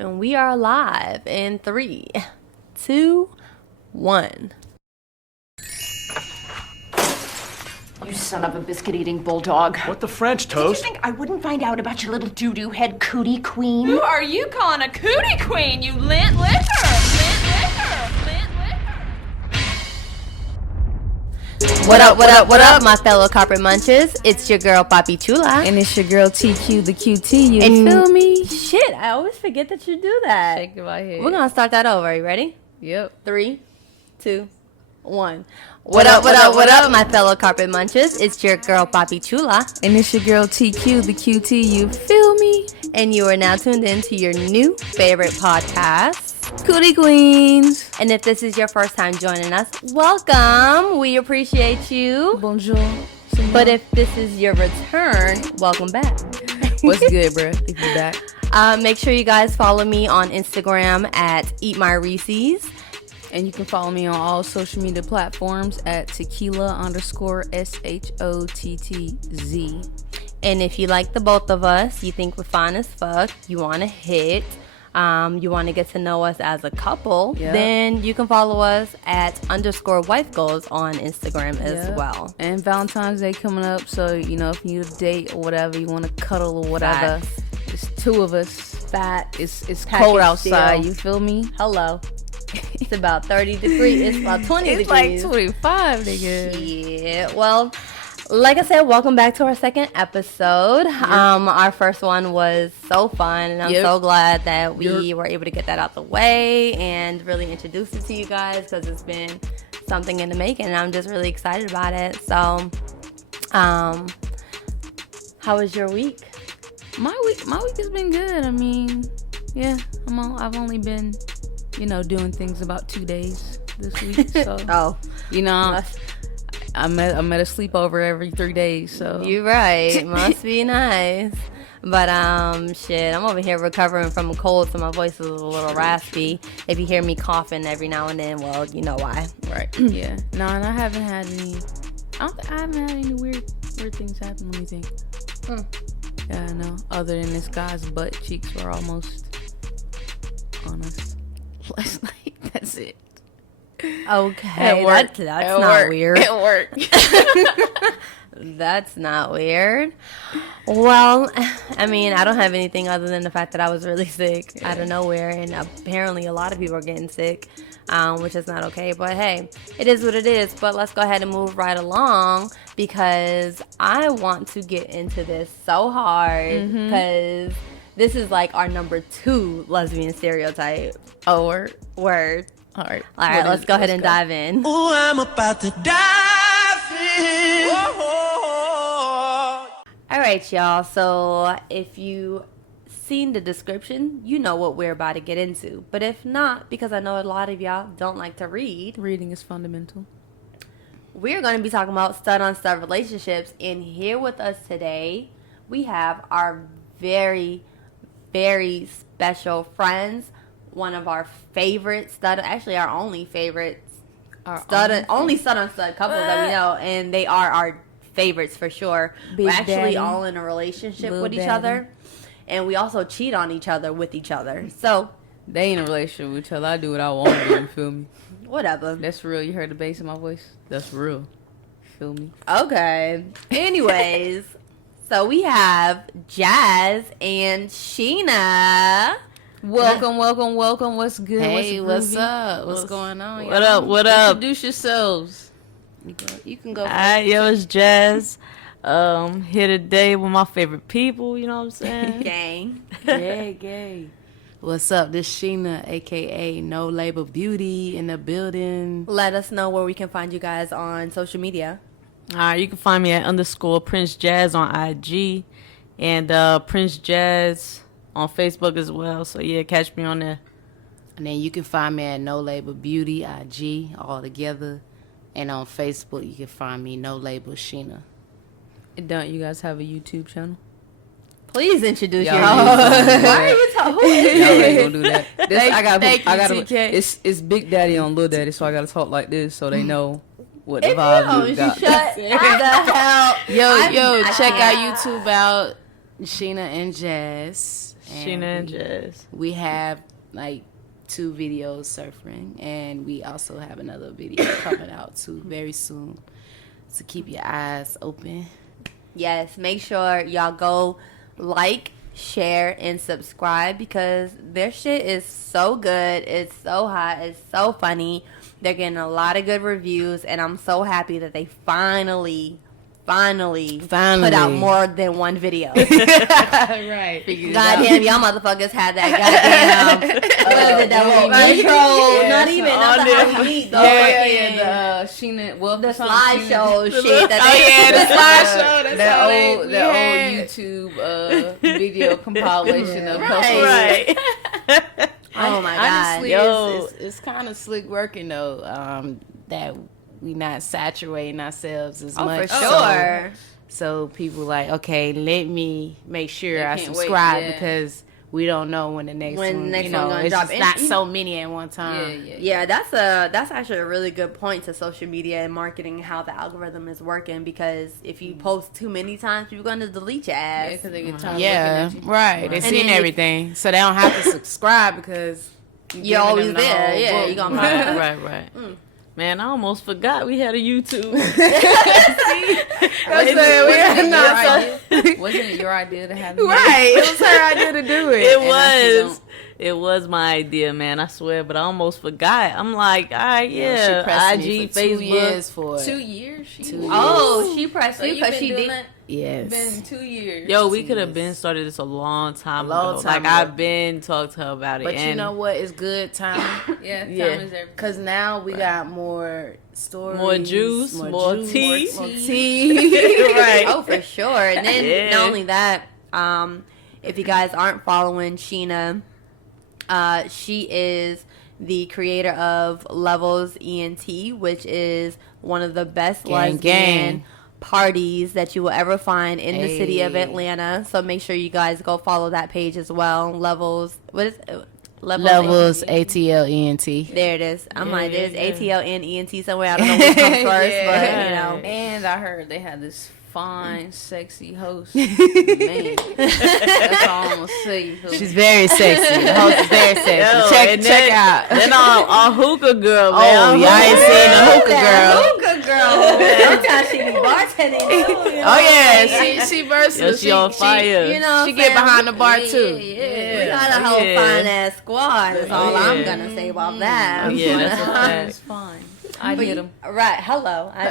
And we are live in 3, 2, 1. You son of a biscuit-eating bulldog. What the French, Did Toast? you think I wouldn't find out about your little doo-doo head cootie queen? Who are you calling a cootie queen, you lint liquor? Lint liquor, lint liquor. What up, what up, what up, my fellow carpet munchers? It's your girl, Papi Chula. And it's your girl TQ the QT, you And feel me? Shit, I always forget that you do that. Shaking my head. We're gonna start that over. You ready? Yep. 3, 2, 1. What up, what up, what up, my fellow carpet munchers? It's your girl, Papi Chula. And it's your girl TQ the QT, you feel me? And you are now tuned in to your new favorite podcast, Cootie Queens. And if this is your first time joining us, welcome. We appreciate you. Bonjour. But if this is your return, welcome back. What's good, bruh? If you back. Make sure you guys follow me on Instagram at Eat My Reese's. And you can follow me on all social media platforms at tequila_SHOTTZ. And if you like the both of us, you think we're fine as fuck, you want to hit, you want to get to know us as a couple, then you can follow us at _wife goals on Instagram as well. And Valentine's Day coming up, so you know if you need a date or whatever, you want to cuddle or whatever. Facts. It's two of us. Fat. It's Package cold outside. deal. You feel me? Hello. It's about 30 degrees. It's about 20 It's degrees. like 25, nigga. Yeah. Well, like I said, welcome back to our second episode. Our first one was so fun, and I'm so glad that we were able to get that out the way and really introduce it to you guys, because it's been something in the making, and I'm just really excited about it. So, how was your week? My week has been good. I mean, yeah, I've only been, doing things about 2 days this week. So, I'm at a sleepover every 3 days. So You're right. Must be nice. But shit, I'm over here recovering from a cold, so my voice is a little raspy. If you hear me coughing every now and then, well, you know why. Right. Yeah. No, and I haven't had any. I haven't had any weird things happen. Let me think. Yeah, no. Other than this guy's butt cheeks were almost on us last night. That's it. Okay, It worked. that's It not worked. weird. It worked. That's not weird. Well, I mean, I don't have anything other than the fact that I was really sick out of nowhere, and apparently a lot of people are getting sick, which is not okay. But hey, it is what it is. But let's go ahead and move right along, because I want to get into this so hard, because this is like our number 2 lesbian stereotype. Oh, word. Word. All right. All right, let's go ahead and dive in. Oh, I'm about to dive in. All right, y'all. So if you seen the description, you know what we're about to get into. But if not, because I know a lot of y'all don't like to read, Reading is fundamental. we're going to be talking about stud-on-stud relationships. And here with us today, we have our very, very special friends. One of our favorite actually our only favorite only stud-on-stud couples that we know, and they are our favorites for sure. Big We're actually Daddy, all in a relationship Lil with each Daddy. other, and we also cheat on each other with each other. So, They ain't in a relationship with each other. I do what I want to do. You feel me? whatever. That's real. You heard the bass in my voice? That's real. Feel me? Okay. Anyways, so we have Jazz and Sheena. Welcome. What's good? Hey, what's groovy? up? What's going on? What up? What up? Introduce yourselves. You can go. Alright, yo, it's Jazz. Here today with my favorite people, you know what I'm saying? Gang. Yeah, gay. What's up? This Sheena, aka No Label Beauty, in the building. Let us know where we can find you guys on social media. Alright, you can find me at _Prince Jazz on IG and Prince Jazz on Facebook as well. So yeah, catch me on there. And then you can find me at No Label Beauty, IG, all together. And on Facebook, you can find me No Label Sheena. Don't you guys have a YouTube channel? Please introduce Y'all yourself. ain't gonna do Why are that. you talking? Y'all ain't gonna do that. This, I gotta, thank you, I gotta. TK. It's Big Daddy on Lil Daddy, so I gotta talk like this so they know what the If you vibe don't you got. shut the hell. Yo, I check can't. our YouTube out. Sheena and Jazz. Sheena and Jazz. We have like 2 videos surfing, and we also have another video coming out too very soon. So keep your eyes open. Yes, make sure y'all go like, share, and subscribe because their shit is so good. It's so hot. It's so funny. They're getting a lot of good reviews, and I'm so happy that they finally put out more than one video. Right. Goddamn, y'all motherfuckers had that goddamn that little intro. Not even not the how we meet though. The Sheena, well, The slideshow shit. The old YouTube video compilation of Right. Oh my god. Honestly, Yo. it's kind of slick working though. That we not saturating ourselves as Oh, much. for sure. So people like, okay, let me make sure I can't wait, subscribe yeah. because we don't know when the next one, gonna it's drop. just not so many at one time. Yeah, that's actually a really good point to social media and marketing, how the algorithm is working, because if you post too many times, people are going to delete your ass. because they get tired Yeah, of looking at you. right. They And seen then everything, so they don't have to subscribe because You're always there. Yeah, you're going to find out. Right. Man, I almost forgot we had a YouTube. Wasn't it your idea to have me? Right, it was her idea to do it. It was my idea, man. I swear, but I almost forgot. I'm like, all right, yeah, she pressed IG, me for 2 Facebook. years for it. 2 years? 2 years. Oh, she pressed So you you've because been she doing did. that? Yes. Been 2 years. Yo, we could have been started this a long time ago. time Like, ago. I've been talked to her about it. But and you know what? It's good time. Yeah, time Yeah. is everything. Because now we got more stories. More juice, more tea. More tea. Right. Oh, for sure. And then Yeah. not only that, if you guys aren't following Sheena, she is the creator of Levels ENT, which is one of the best Gang, lesbian gang. parties that you will ever find in the city of Hey. Atlanta. So make sure you guys go follow that page as well. Levels, what is it? Levels ATLENT. There it is. I'm like, there's yeah. ATLNENT somewhere. I don't know what comes first, but you know. And I heard they had this fine, sexy host. Man, that's all I'm gonna say. She's very sexy. The host is very sexy. Yo, check and then, out. Then our hookah girl, man. Oh, y'all ain't seen the hookah girl. Hookah girl. Sometimes she be bartending too. You know? Oh yeah, she versatile. Yo, she on fire. You know, She get behind the bar too. We got a whole Yeah. fine ass squad. That's all Yeah. I'm gonna say about that. Yeah, that's a fact. It's fine. I But did you- them. Right. Hello. I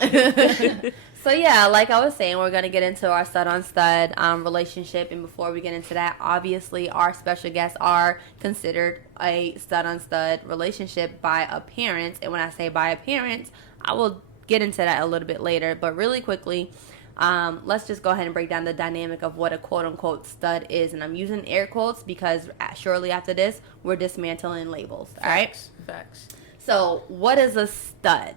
did. So yeah, like I was saying, we're gonna get into our stud on stud relationship, and before we get into that, obviously our special guests are considered a stud on stud relationship by appearance. And when I say by appearance, I will get into that a little bit later. But really quickly, let's just go ahead and break down the dynamic of what a quote unquote stud is, and I'm using air quotes because shortly after this, we're dismantling labels. All right. Facts. So, what is a stud?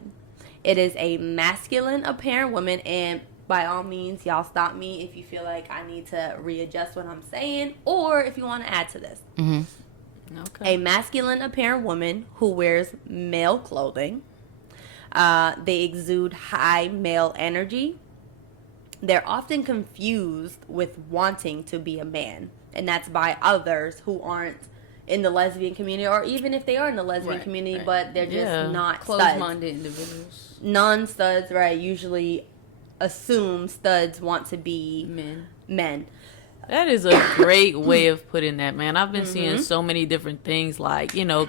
It is a masculine apparent woman, and by all means, y'all stop me if you feel like I need to readjust what I'm saying, or if you want to add to this. Okay. A masculine apparent woman who wears male clothing. They exude high male energy. They're often confused with wanting to be a man, and that's by others who aren't in the lesbian community, or even if they are in the lesbian Right, community, right. but they're just Yeah. not studs. Closed-minded individuals. Non-studs, right, usually assume studs want to be men. That is a great way of putting that, man. I've been seeing so many different things, like, you know,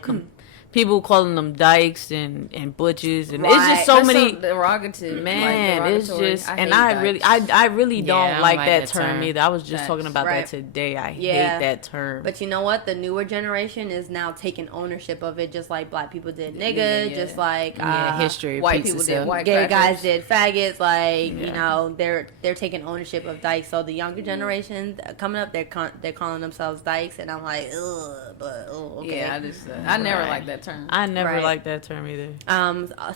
people calling them dykes and butches, and it's Right. just so That's many. derogative. Man, like, it's derogatory. just, and hate I dykes. really, I really Yeah, I don't don't like like that that term term. either. I was just Facts. talking about Right. that today. I Yeah. hate that term. But you know what? The newer generation is now taking ownership of it, just like black people did nigga, Yeah. just like History white repeats people itself. did white gay crackers. guys did faggots. Like you Yeah. know, they're taking ownership of dykes. So the younger generation coming up, they're calling themselves dykes, and I'm like, ugh, but okay. Yeah, I never Right. liked that term. I never Right. liked that term either.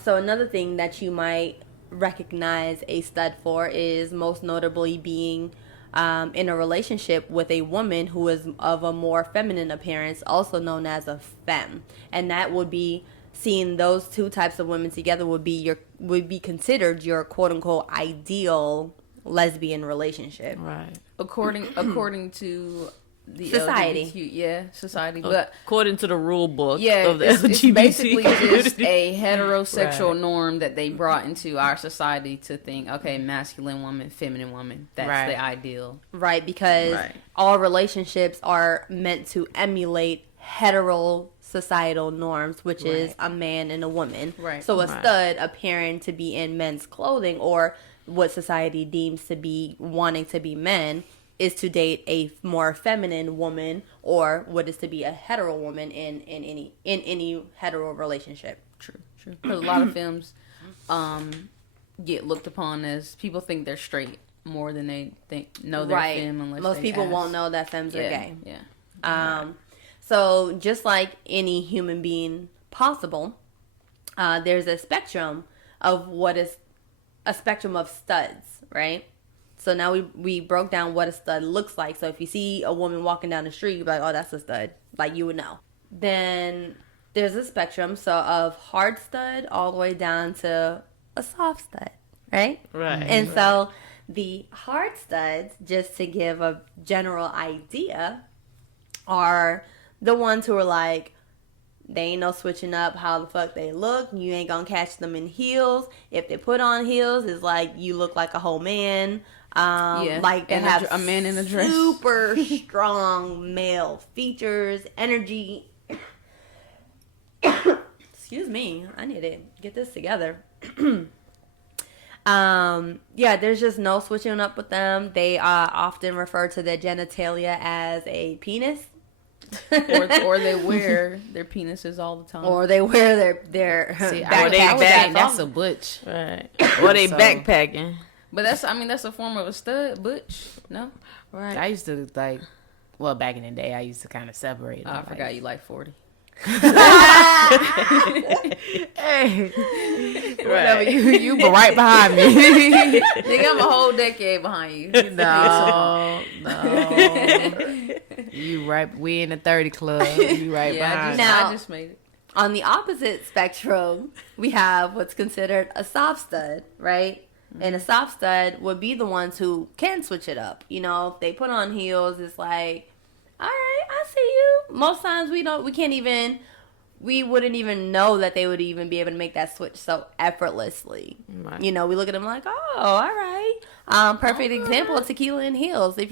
So another thing that you might recognize a stud for is most notably being in a relationship with a woman who is of a more feminine appearance, also known as a femme, and that would be seeing those two types of women together would be considered your quote unquote ideal lesbian relationship. Right. According to the Society. society. But according to the rule book yeah, of the it's LGBT basically just community. a heterosexual Right. norm that they brought into our society to think, okay, masculine woman, feminine woman, that's Right. the ideal. Right, because Right. all relationships are meant to emulate hetero societal norms, which is a man and a woman. Right. So a Right. stud appearing to be in men's clothing, or what society deems to be wanting to be men, is to date a more feminine woman, or what is to be a hetero woman in any hetero relationship. True. Because a lot of films get looked upon as, people think they're straight more than they know they're femme, unless Most they people ask. won't know that femmes are gay. Yeah. So just like any human being possible, there's a spectrum of what is a spectrum of studs, right? So now we broke down what a stud looks like. So if you see a woman walking down the street, you're like, oh, that's a stud. Like, you would know. Then there's a spectrum, so of hard stud all the way down to a soft stud, right? Right. And so the hard studs, just to give a general idea, are the ones who are like, they ain't no switching up how the fuck they look. You ain't gonna catch them in heels. If they put on heels, it's like you look like a whole man. Like they And have a man in a dress. super strong male features, energy. Excuse me, I need to get this together. There's just no switching up with them. They often refer to their genitalia as a penis. or they wear their penises all the time. Or they wear their See, backpack. that's a butch. Right. Or they So- backpacking. But that's a form of a stud, butch. No, Right. I used to back in the day, I used to kind of separate. I forgot you like 40. Hey. Whatever, you were right behind me. Nigga, I'm a whole decade behind you. No. You right. We in the 30 club. You right behind. Now- I just made it. On the opposite spectrum, we have what's considered a soft stud, right? And a soft stud would be the ones who can switch it up. You know, if they put on heels, it's like, all right, I see you. Most times we wouldn't even know that they would even be able to make that switch so effortlessly. Right. You know, we look at them like, oh, all right. Perfect example of Tequila in heels. If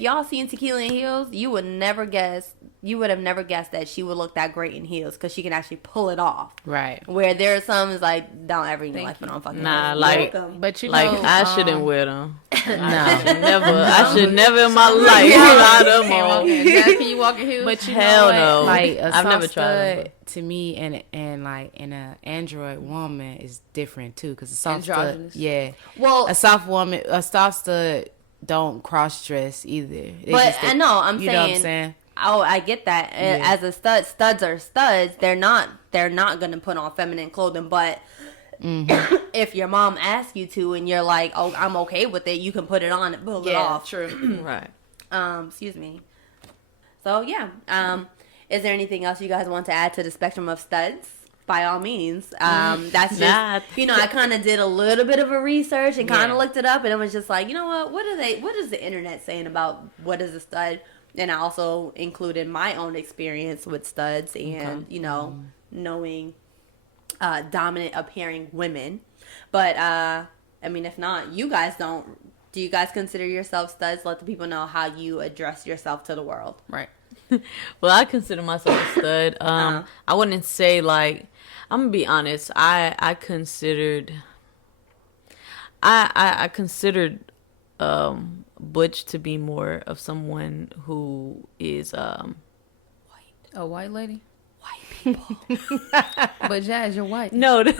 y'all seen Tequila in heels, you would have never guessed that she would look that great in heels, because she can actually pull it off. Right. Where there are some is like, don't ever in your life put on fucking Nah, heels. like- Welcome. But you Like, know, I shouldn't wear them. no. I should never in my life try them on. Can you walk in heels? But you Hell know what? no. Like a I've never soft tried them, stud, to me, and like in a android woman is different too, because a soft stud, Androgynous. yeah. Well, A soft stud don't cross dress either. They but just- I know, I'm you know what I'm saying, saying? oh, I get that. Yeah. As a stud, studs are studs. They're not gonna put on feminine clothing, but if your mom asks you to and you're like, oh, I'm okay with it, you can put it on and pull it off. true. Right. Excuse me. So yeah. Is there anything else you guys want to add to the spectrum of studs? By all means. That's just, Nah. I kind of did a little bit of a research and kind of Yeah. looked it up, and it was just like, you know what is the internet saying about what is a stud? And I also included my own experience with studs and, knowing dominant appearing women. But, if not, do you guys consider yourself studs? Let the people know how you address yourself to the world. Right. Well, I consider myself a stud. I wouldn't say, like, I'm gonna be honest. I considered Butch to be more of someone who is A white lady? White people. But Jazz, you're white. no. Jazz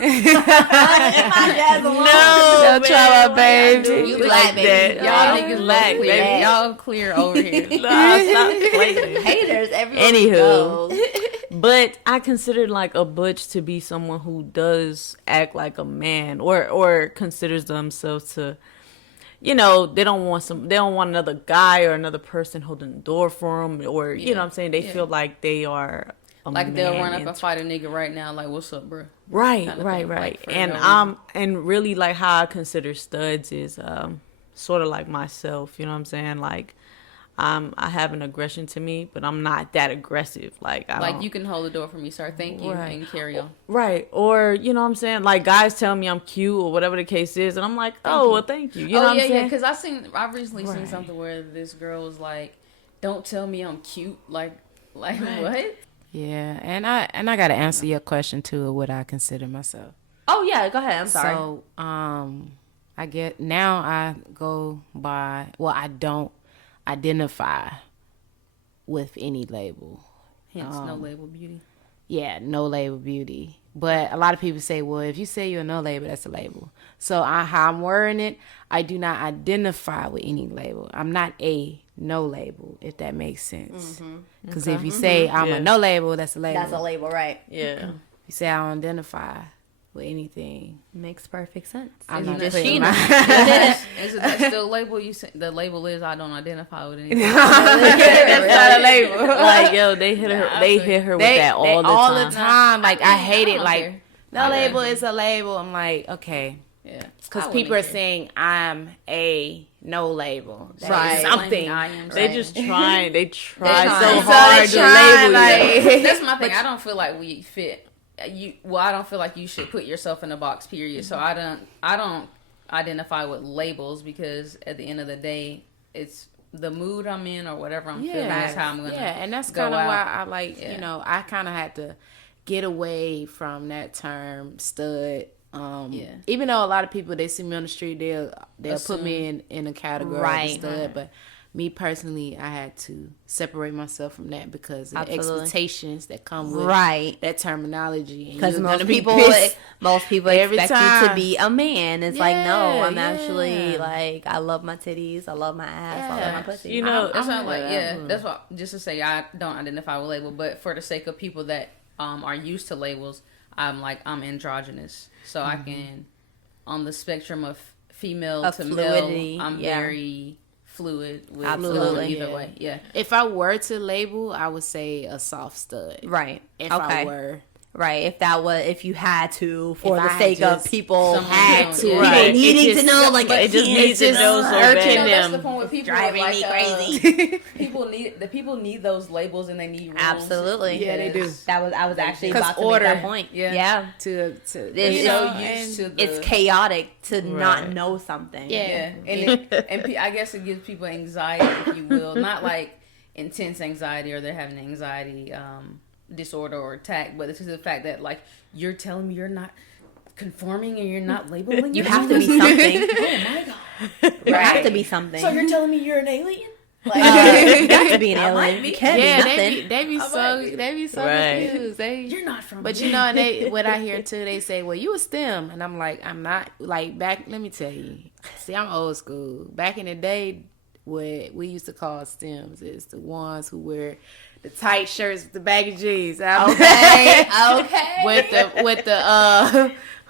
alone. No, try my baby. You black, baby. Y'all Yeah. niggas black, look clear. baby. Y'all clear over here. Nah, stop complaining. Haters everywhere. Anywho. Anywho. But I consider like a butch to be someone who does act like a man, or considers themselves to, they don't want another guy or another person holding the door for them, or you know what I'm saying, they feel like they are a Like man they'll run up and and fight a nigga right now. Like, what's up, bro? right, kinda right, thing, right. like, for And no and really like how I consider studs is sort of like myself, you know what I'm saying? Like I have an aggression to me, but I'm not that aggressive. Like you can hold the door for me, sir. Thank you, and carry on. Right. Or, you know what I'm saying? Like, guys tell me I'm cute or whatever the case is, and I'm like, well, thank you. You know what I'm saying? Yeah, because I've recently seen something where this girl was like, don't tell me I'm cute. Like what? Yeah, and I got to answer your question, too, of what I consider myself. Oh, yeah, go ahead. I'm sorry. So, I get, now I go by, well, I don't identify with any label. Hence, no label beauty. Yeah, no label beauty. But a lot of people say, well, if you say you're no label, that's a label. So how I'm wording it, I do not identify with any label. I'm not a no label, if that makes sense. Because if you say I'm a no label, that's a label. That's a label, right? Yeah. You say I don't identify with anything. Makes perfect sense. I'm not Is putting Is it that still label? You say the label is I don't identify with anything. that's not a label. Like, yo, they hit her with that all the time. Like, I hate it. don't Like, care. no label is a label. I'm like, okay. Yeah, Because people are saying I'm a no label. That Right. is something. I am They saying. just try. They try trying. so So hard to label you. That's my thing. I don't feel like we fit. I don't feel like you should put yourself in a box. Period. So I don't identify with labels because at the end of the day, it's the mood I'm in or whatever I'm feeling. That's how I'm gonna. Yeah, and that's go kind of out. why I like. You know, I kind of had to get away from that term stud. Even though a lot of people, they see me on the street, they'll put me in a category of stud, but me personally, I had to separate myself from that because of the expectations that come with that terminology. Because most people every expect time. you to be a man. It's like, no, I'm actually like, I love my titties, I love my ass, I love my pussy. You know, That's not like that's what just to say I don't identify with label, but for the sake of people that are used to labels, I'm androgynous, so I can on the spectrum of female to fluidity, male. I'm very fluid with Absolutely. either way. Yeah. If I were to label, I would say a soft stud. Right. If I were. Right, if you had to, for If the I sake of just- people had to, people right. needing It to just- know, like, it just needs to know so irking bad. That's the them. point with people driving like, me crazy. people need those labels and they need rules. Absolutely. Yeah, they do. I was actually 'Cause about to order. make that point. Yeah. to It's They're so used to the, it's chaotic to not know something. Yeah, and I guess it gives people anxiety, if you will, not like intense anxiety or they're having anxiety disorder or attack, but it's just the fact that like you're telling me you're not conforming and you're not labeling. You have to be something. Oh my god! You have to be something. So you're telling me you're an alien? You got to be an alien. You can't be nothing. they be so Right. confused. You're not from. But you know, what I hear too, they say, well, you a STEM. And I'm like, I'm not. Like, let me tell you. See, I'm old school. Back in the day, what we used to call STEMs is the ones who wear the tight shirts with the baggy jeans. Okay.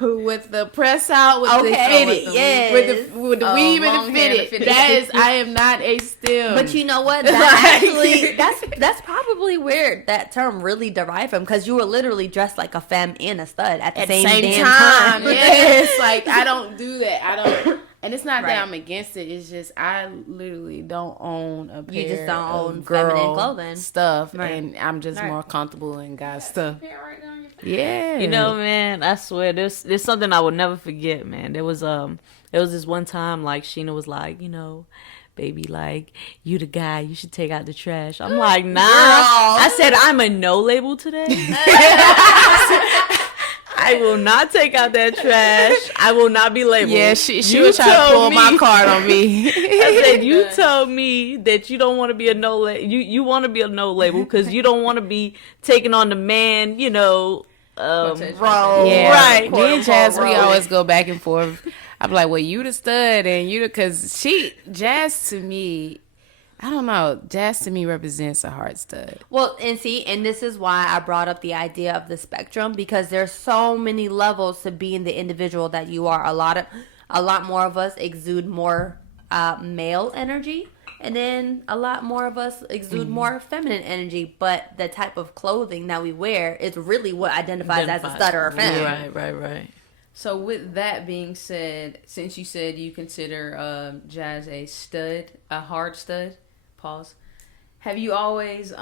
With the press out, with the Okay, fitted, yes. with the weave and long the hair, the fitted. fitted. That is, I am not a STEM. But you know what? That actually, that's probably where that term really derived from, because you were literally dressed like a femme and a stud at the same damn time. Yes, like I don't do that. I don't. And it's not Right. that I'm against it. It's just I literally don't own a pair You just don't of own girl feminine clothing. stuff, Right. and I'm just Right. more comfortable in guys stuff. right down your Yeah, You know, man, I swear, there's something I will never forget, man. There was this one time, like, Sheena was like, you know, baby, like, you the guy, you should take out the trash. I'm like, nah. I said, I'm a no label today. I will not take out that trash. I will not be labeled. Yeah, she You was trying to told pull my me- card on me. I said, you told me that you don't want to be a no label. You want to be a no label because you don't want to be taking on the man, you know, role. Yeah, Right. Me and Jazz, we role. always go back and forth. I'm like, well, you the stud, and you the, because Jazz to me, I don't know, Jazz to me represents a hard stud. Well, and this is why I brought up the idea of the spectrum, because there's so many levels to being the individual that you are. A lot more of us exude more male energy, and then a lot more of us exude more feminine energy. But the type of clothing that we wear is really what identifies as a stud or a femme. Right. So with that being said, since you said you consider Jazz a stud, a hard stud, pause. Have you always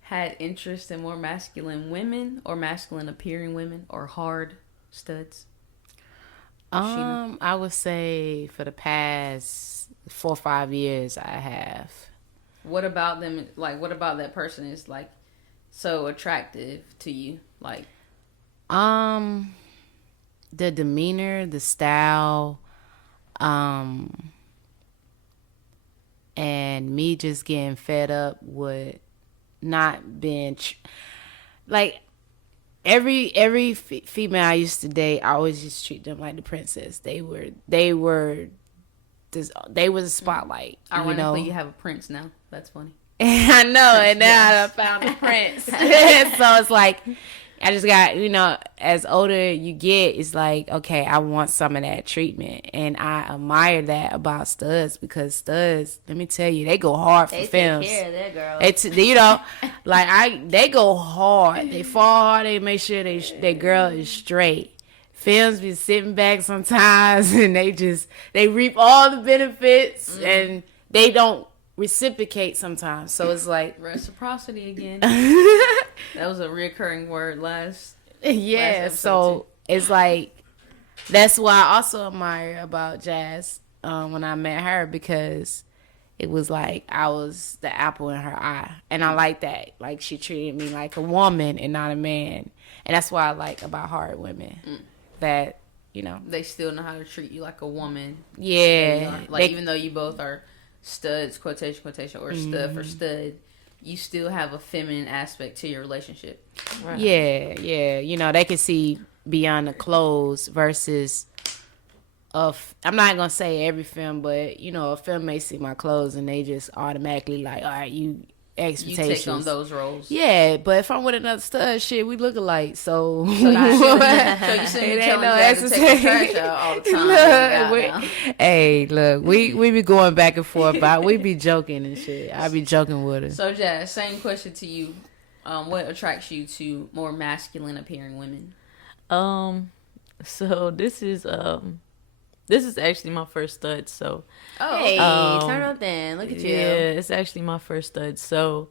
had interest in more masculine women or masculine appearing women or hard studs? Sheena? I would say for the past 4 or 5 years, I have. What about them? Like, what about that person is like so attractive to you? Like, The demeanor, the style, and me just getting fed up with not being like every female I used to date. I always just treat them like the princess. They were the spotlight. ironically, you have a prince now. That's funny. I know, and now I found a prince. So it's like, I just got, as older you get, it's like, okay, I want some of that treatment. And I admire that about studs, because studs, let me tell you, they go hard for films. They take care of their girl. They go hard. They fall hard. They make sure their girl is straight. Films be sitting back sometimes, and they reap all the benefits, and they don't reciprocate sometimes. So it's like reciprocity again. That was a reoccurring word last so it's like, that's why I also admire about Jazz when I met her, because it was like I was the apple in her eye, and I like that. Like, she treated me like a woman and not a man, and that's what I like about hard women. That they still know how to treat you like a woman. Yeah, even though you both are studs, quotation, or stud for stud, you still have a feminine aspect to your relationship. Right. Yeah. They can see beyond the clothes versus I'm not gonna say every film, but a film may see my clothes and they just automatically like, all right, you expectations. You take on those roles. Yeah, but if I'm with another stud, shit, we look alike. So you see me telling Jack to take the trash out all the time. Look, we be going back and forth, but we be joking and shit. I be joking with her. So, Jazz, same question to you. What attracts you to more masculine appearing women? So this is actually my first stud. So, hey, turn up then. Look at you. Yeah, it's actually my first stud. So,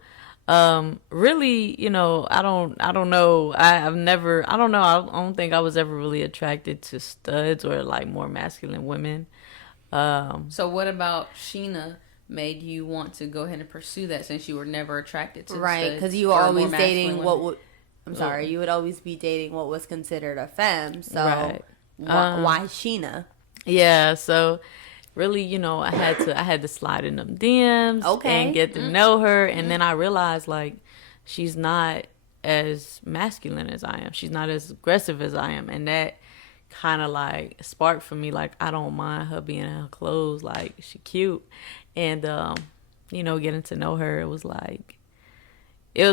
really, I don't know. I don't think I was ever really attracted to studs or like more masculine women. So what about Sheena made you want to go ahead and pursue that, since you were never attracted to right? Because you were always dating you would always be dating what was considered a femme. So right. Why Sheena? Yeah, so really, I had to slide in them DMs and get to know her, and then I realized like she's not as masculine as I am. She's not as aggressive as I am, and that kind of like sparked for me like, I don't mind her being in her clothes, like she cute. And getting to know her, it was like she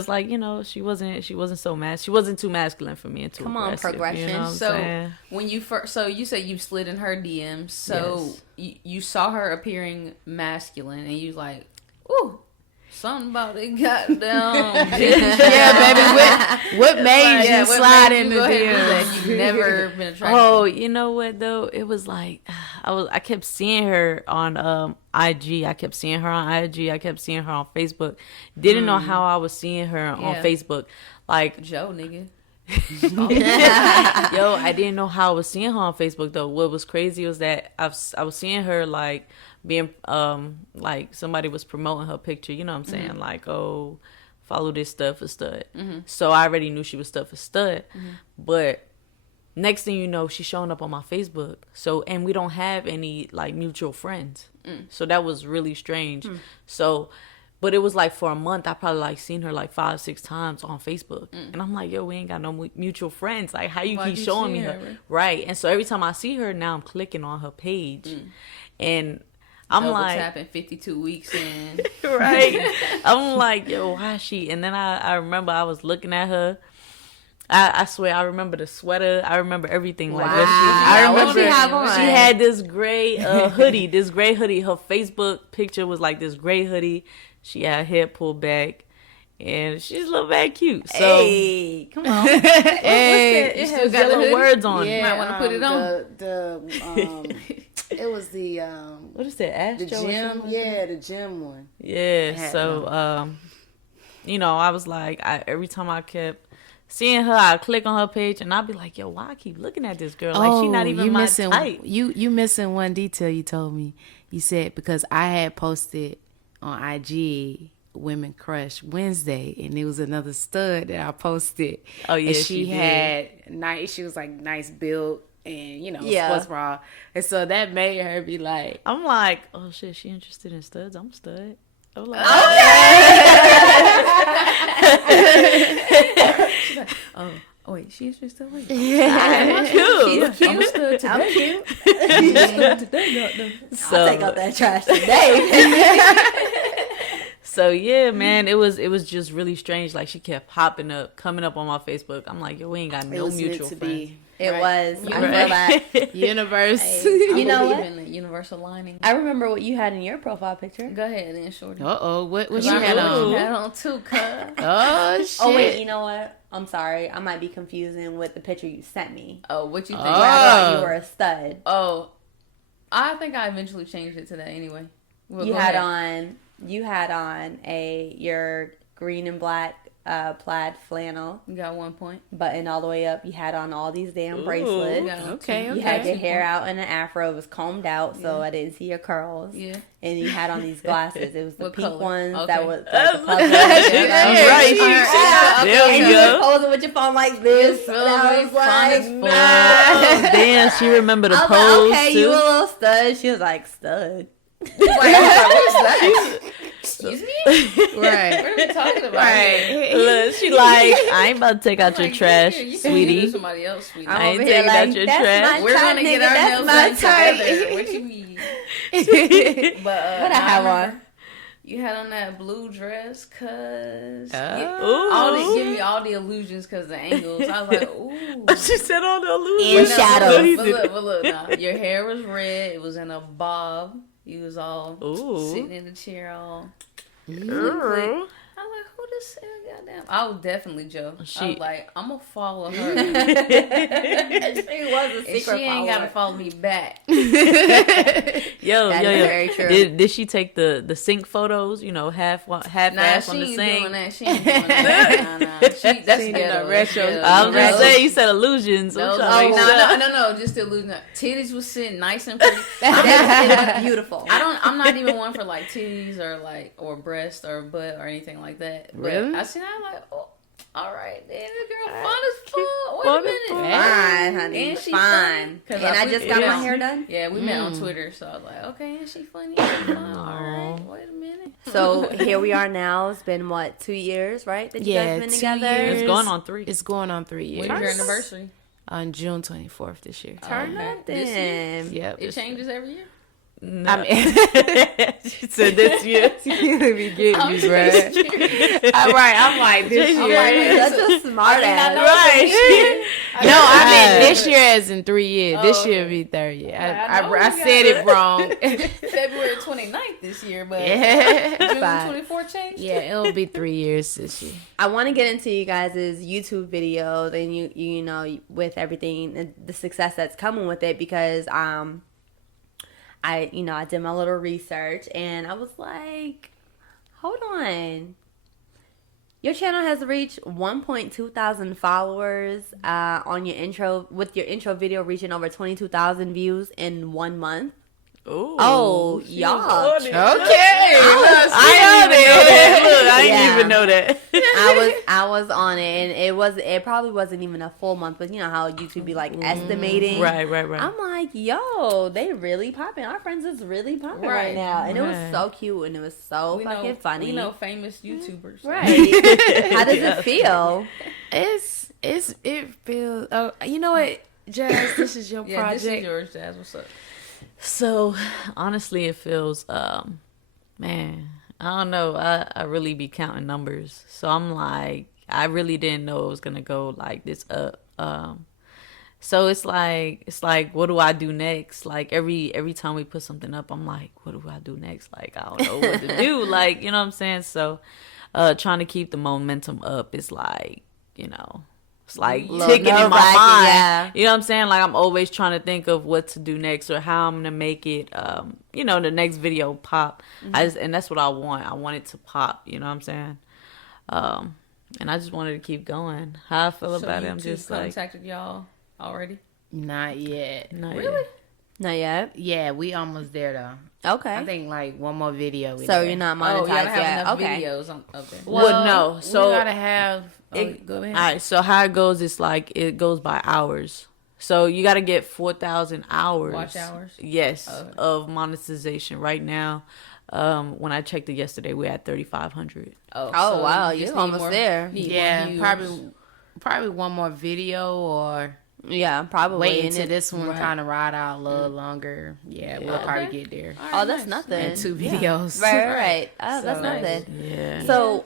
wasn't she wasn't too masculine for me and too aggressive. Progression. So when you you said you slid in her DMs, so yes. you saw her appearing masculine, and you like, ooh, something about it goddamn. Yeah, baby. What made you slide in the DMs? You've never been attracted. Oh, you know what though? It was like I kept seeing her on IG. I kept seeing her on IG. I kept seeing her on Facebook. Didn't know how I was seeing her on Facebook. Like, Joe, nigga. Yo, I didn't know how I was seeing her on Facebook though. What was crazy was that I was seeing her like being like somebody was promoting her picture, you know what I'm saying? Mm-hmm. Like, oh, follow this stud for stud. Mm-hmm. So I already knew she was stud for stud. Mm-hmm. But next thing you know, she's showing up on my Facebook. So, and we don't have any like mutual friends. So that was really strange. So, but it was like for a month, I probably like seen her like 5-6 times on Facebook. And I'm like, yo, we ain't got no mutual friends. Like, how you keep showing me her? Right. And so every time I see her now, I'm clicking on her page. And I'm like, tapping 52 weeks in. Right. I'm like, yo, why is she? And then I remember I was looking at her. I swear, I remember the sweater. I remember everything. Like, I remember she had this gray hoodie. This gray hoodie. Her Facebook picture was like this gray hoodie. She had her hair pulled back, and she's a little bad cute. So, hey, come on. Hey, it has yellow words on it. You might want to put it on. It was the What is that? Astro? the gym. Yeah, the gym one. Yeah. So you know, I was like, every time I kept seeing her, I click on her page and I'd be like, yo, why I keep looking at this girl? Like, she not even my type. You missing one detail you told me. You said because I had posted on IG Women Crush Wednesday, and it was another stud that I posted. Oh yeah, and she had nice. She was like nice build and Yeah. sports bra, and so that made her be like, I'm like, oh shit, she interested in studs. I'm a stud. I'm like, Oh wait, she's just still waiting. I'm cute. I'm stood today. I'm cute. Today, So, I'll take out that trash today. so yeah, man, it was just really strange. Like, she kept popping up, coming up on my Facebook. I'm like, yo, we ain't got it no was meant mutual to friends. be. It was. I Right. feel that. Universe. You know believe what? in the universal lining. I remember what you had in your profile picture. Go ahead then, shorty. What you I had know what on? you had on too, cuz. Oh shit! Oh wait, you know what? I'm sorry. I might be confusing with the picture you sent me. Oh, what you think? Where I thought you were a stud. Oh, I think I eventually changed it to that anyway. Well, You go had ahead. on your green and black plaid flannel You got 1 point. button all the way up. You had on all these damn bracelets. You got on Okay, two. You had your hair out in an afro. It was combed out, so Yeah. I didn't see your curls. Yeah. And you had on these glasses. It was the What pink color? ones Okay. that was like the puzzle. She's right. There And we you was go. posing with your phone like this. feel And I me? was Fun like, as nah. Oh, damn, she remembered the I was pose like, okay, too. you a little stud. She was like, stud. Excuse me? Right. What are we talking about? Right. Look, she like, I ain't about to take out your Like, trash, you can do sweetie. somebody else, sweetie. I ain't over here taking out like, your that's trash. my We're type, gonna get nigga, our that's nails my done type. together. What you mean? But What I have remember on? You had on that blue dress, cause Ooh. give me all the illusions, cause the angles. I was like, ooh. She said all the In illusions. shadows. But look, now, your hair was red. It was in a bob. You was all Ooh. sitting in the chair, all. Girl. I'm like, who this is? Goddamn. I was definitely Joe. I She- was like, I'm gonna follow her. She was a And secret she ain't gotta follower. follow me back. Yo, That yo, is yo. very true. Did she take the sync photos? You know, half Nah, ass she on the ain't sink. doing that. She ain't doing that. Nah. That's ain't doing ghetto. no That's retro. ghetto. I was Those- gonna say you said illusions. I'm those- trying to make sure. no, just the illusion. Titties was sitting nice and pretty. It was beautiful. I'm not even one for like titties or breast or butt or anything like that. But Really? I seen her like, oh, all right, then the girl fun as fuck. Wait Fun a as minute. fuck. Fine, honey. And she fine. funny. And I just got my Yeah. hair done. Yeah, we met on Twitter, so I was like, okay, and she funny. She fun. All right, wait a minute. So here we are now. It's been what, 2 years, right? That you Yeah, guys been 2 together. years. It's going on 3. It's going on 3 years. When's your anniversary? On June 24th this year. Turn Okay. up This year? then. Yep. It changes every year. No. I mean, She said this year. you be getting I'm me, just bruh. curious. All right, I'm like this I'm year. Such a smart ass. Right. No, I meant this year as in 3 years. This Oh, year okay. be 3rd year. I know I we said got it wrong. February 29th this year, but Yeah. June Facts. 24 changed. Yeah, it'll be 3 years this year. I want to get into you guys' YouTube videos and you know, with everything and the success that's coming with it, because I did my little research and I was like, hold on. Your channel has reached 1.2 thousand followers on your intro, with your intro video reaching over 22,000 views in 1 month. Ooh. Oh, y'all. Okay. I didn't even know that. Look, I didn't Yeah. even know that. I was on it, and it probably wasn't even a full month, but you know how YouTube be like estimating. Right. I'm like, yo, they really popping. Our friends is really popping right Right. now, and it was Right. so cute and it was so fucking funny. We know famous YouTubers. Right? How does Yeah. it feel? It feels. Oh, you know what, Jazz? This is your Yeah, project. this is yours, Jazz. What's up? So honestly, it feels, man, I don't know. I really be counting numbers. So I'm like, I really didn't know it was gonna go like this up. So it's like, what do I do next? Like every time we put something up, I'm like, what do I do next? Like, I don't know what to do. Like, you know what I'm saying? So, trying to keep the momentum up is like, you know, It's like Little ticking in my nerve-wracking, mind. yeah. You know what I'm saying? Like I'm always trying to think of what to do next or how I'm gonna make it. The next video pop. And that's what I want. I want it to pop. You know what I'm saying? And I just wanted to keep going. How I feel about it, I'm just like contacted y'all already. Not yet. not Really? yet. Not yet. Yeah, we almost there though. Okay. I think like one more video. So you're not monetized Oh, y'all don't have yet. enough Okay. videos on up there. Well, no. we So gotta have. Go all ahead. right. So how it goes is like it goes by hours. So you got to get 4,000 hours. Watch hours? Yes, Okay. of monetization. Right now, when I checked it yesterday, we're at 3,500. Oh, so wow, you you're just need almost more- there. need more Yeah, views. probably one more video or Yeah, probably. wait And until it- this one right. kind of ride out a little longer. Yeah, we'll probably get there. Oh, that's nothing. And 2 videos. Right. Oh, that's So- nothing. Yeah. So,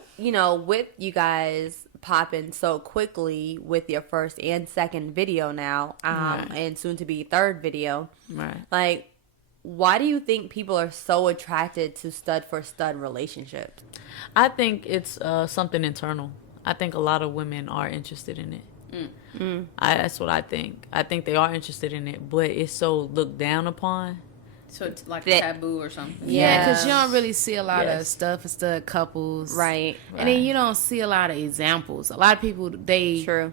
with you guys popping so quickly with your first and second video now, and soon to be third video, Right. like, why do you think people are so attracted to stud for stud relationships? I think it's something internal. I think a lot of women are interested in it. That's what I think. I think they are interested in it, but it's so looked down upon. So it's like That- a taboo or something. Yeah, because you don't really see a lot of Yes. stud for stud couples. Right. And then you don't see a lot of examples. A lot of people, they... True.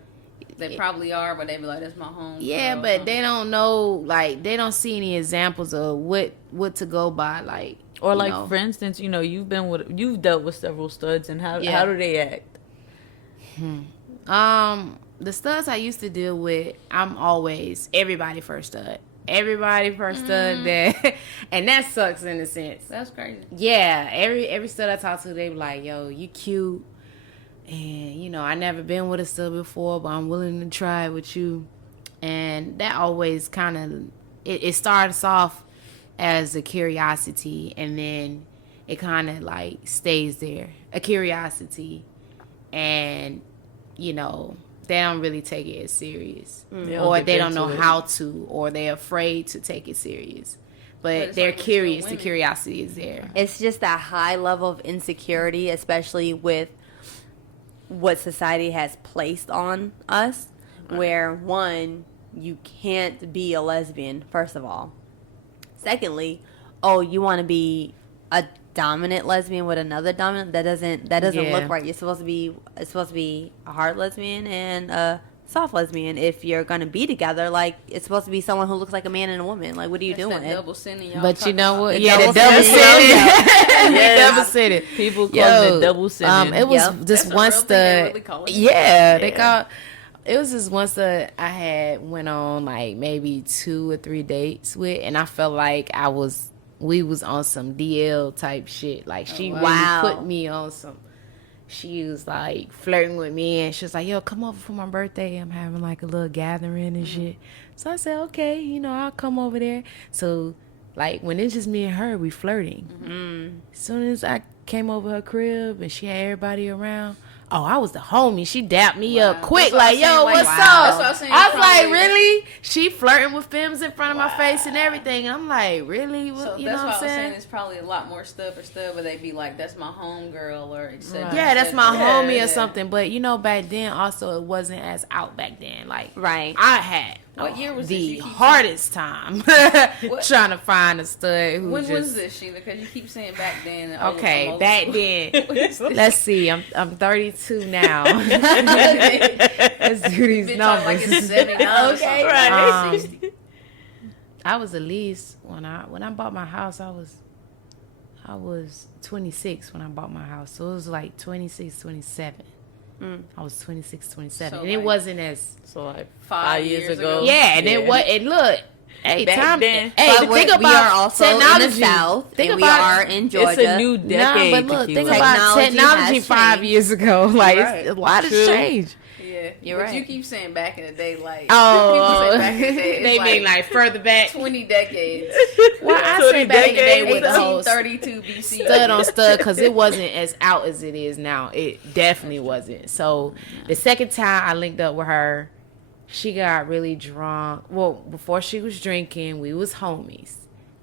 They probably are, but they be like, "That's my home." Yeah, girl," but they don't know, like, they don't see any examples of what to go by, like... Or you like, know. for instance, you've dealt with several studs, and how Yeah. do they act? The studs I used to deal with, I'm always everybody first stud. Everybody first stud that, and that sucks in a sense. That's crazy. Yeah, every stud I talk to, they be like, "Yo, you cute," and I never been with a stud before, but I'm willing to try it with you. And that always kind of it starts off as a curiosity, and then it kind of like stays there, a curiosity, and they don't really take it as serious, or they don't know how to, or they're afraid to take it serious. But it's they're like with curious. The women. curiosity is there. It's just that high level of insecurity, especially with what society has placed on us, where one, you can't be a lesbian, first of all. Secondly, you want to be a dominant lesbian with another dominant? That doesn't Yeah. look right. It's supposed to be a hard lesbian and a soft lesbian. If you're gonna be together, like, it's supposed to be someone who looks like a man and a woman. Like, what are you That's doing? that double sinning, y'all. But you know what? The Yeah, the double double sinning. sinning. Yes. Double sinning. People call it double sinning. It was Yep. this That's a one real thing they stud. really call it. Yeah, they call. It was this one stud I had went on like maybe 2 or 3 dates with, and I felt like we was on some DL type shit. Like she really Wow. put me on some. She was like flirting with me, and she was like, "Yo, come over for my birthday. I'm having like a little gathering and shit." So I said, "Okay, I'll come over there." So like when it's just me and her, we flirting. As soon as I came over her crib and she had everybody around. Oh, I was the homie. She dapped me up quick, That's what I like, was "Yo, saying, like, what's wow. up?" That's what I was saying, I was probably- like, "Really?" She flirting with femmes in front of my face and everything. And I'm like, "Really?" What, So you that's know why what I I'm was saying saying? it's probably a lot more stud for stud, but they be like, "That's my home girl," or etc. Yeah, that's my homie or Yeah. something. But back then also it wasn't as out back then. Like Right. I had What year was this? the You keep hardest time trying to find a stud who When just was this, Sheila? Because you keep saying back then. and old- okay. old Back school. then, let's see. I'm 32 now. Let's do these Bitch, I'm like numbers. it's 79. Okay, right. I was at least when I bought my house. I was 26 when I bought my house, so it was like 26, 27. I was 26, 27, So, and it like, wasn't as So like 5 years ago. ago. yeah. And it was. And look, hey, Back time. then. Hey, But think about we are also technology. in the South, Think and about we are in Georgia. It's a new decade. Nah, but look, think Tequila. about Technology technology has 5 changed. years ago. Like Right. a lot has True. changed. Yeah, You're but right. you keep saying back in the day, like Oh, people say back in the day, it's they mean like further back. 20 decades. Well, I 20 say back in the day with the whole 1832 BC. stud on stud because it wasn't as out as it is now. It definitely wasn't. So the second time I linked up with her, she got really drunk. Well, before she was drinking, we was homies.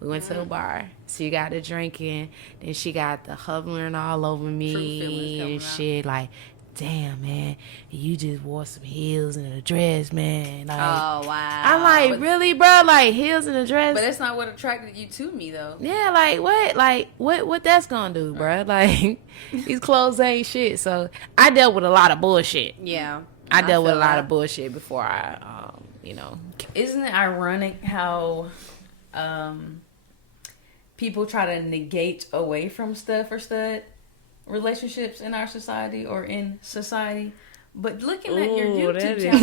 We went to the bar. She got to drinking. Then she got the hovering all over True feelings me coming and out. shit. Like, damn, man, you just wore some heels and a dress, man. Like, Oh wow. I'm like, really, bro? Like heels and a dress? But that's not what attracted you to me, though. Yeah, like what? Like what that's gonna do, bro? Like these clothes ain't shit. So I dealt with a lot of bullshit. Yeah. I dealt with a feel lot that. of bullshit before I, Isn't it ironic how people try to negate away from stud for stud relationships in our society or in society? But looking at your YouTube channel,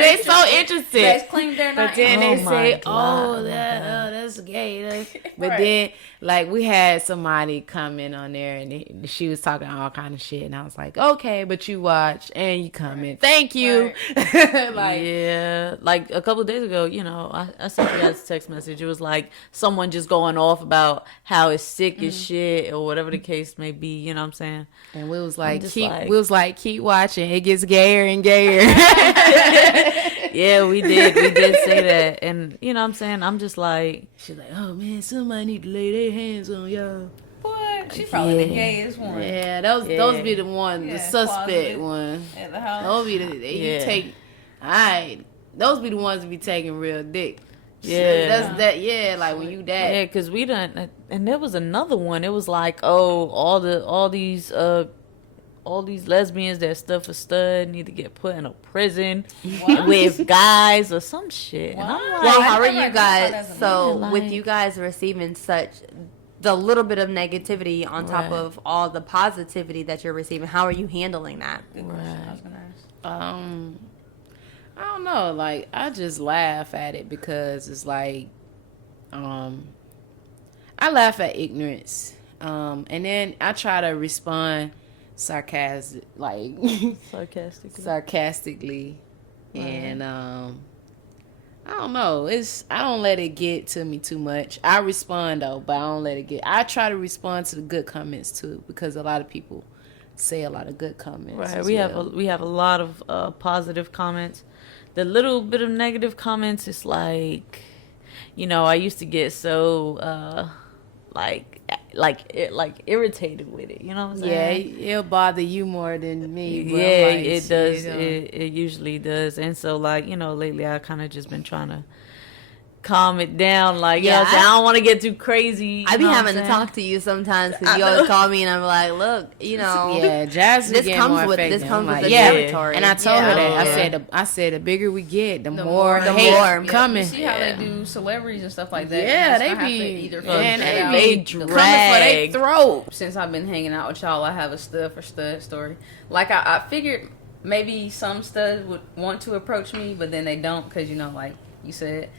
they so interested. they claim they're not. But then they my say, God. "Oh, that's gay." But Right. then, like, we had somebody come in on there, and she was talking all kind of shit, and I was like, "Okay, but you watch and you comment. Thank you." Like, Yeah, like a couple of days ago, I sent you guys a text message. It was like someone just going off about how it's sick as shit or whatever the case may be. You know what I'm saying? and we was like, just keep watching. It gets gayer and gayer. Yeah, we did say that, and you know what I'm saying. I'm just like, She's like, "Oh man, somebody need to lay their hands on y'all." Boy, she probably the gayest one Yeah, those be the ones, the Yeah, suspect closeted. one. at the house. Those be the Yeah. you take. Alright, those be the ones that be taking real dick. Yeah. That's that. Yeah, like when you that. yeah, because we done, and there was another one. It was like, oh, all these lesbians that stuff a stud need to get put in a prison with guys or some shit. And I'm like, Well, I how are never you heard that guys? as a So, man, with like- you guys receiving such the little bit of negativity on top Right. of all the positivity that you're receiving, how are you handling that? Good question. I was gonna ask. I don't know. Like I just laugh at it because it's like, I laugh at ignorance, and then I try to respond sarcastically, and I don't know. I don't let it get to me too much. I respond though, but I don't let it get. I try to respond to the good comments too, because a lot of people say a lot of good comments. right, as we well. have a lot of positive comments. The little bit of negative comments is like, I used to get so irritated with it. You know what I'm Yeah, saying? it'll bother you more than me. But Yeah, I'm like, it does. shit, It usually does. And so, lately I kind of just been trying to calm it down. Like, Yeah, I don't want to get too crazy. I be you know what I'm having to saying? talk to you sometimes because you always call me and I'm like, look, yeah, Jazz this getting comes more with affected. this comes I'm with like, the yeah. territory. And I told her that. Yeah. I said the bigger we get, the more more- the hate more. coming. You see how they do celebrities and stuff like that? Yeah, You just they gonna have to be either man, figure it out. they be coming for their throat. Since I've been hanging out with y'all, I have a stud for stud story. Like I figured maybe some studs would want to approach me, but then they don't because like you said.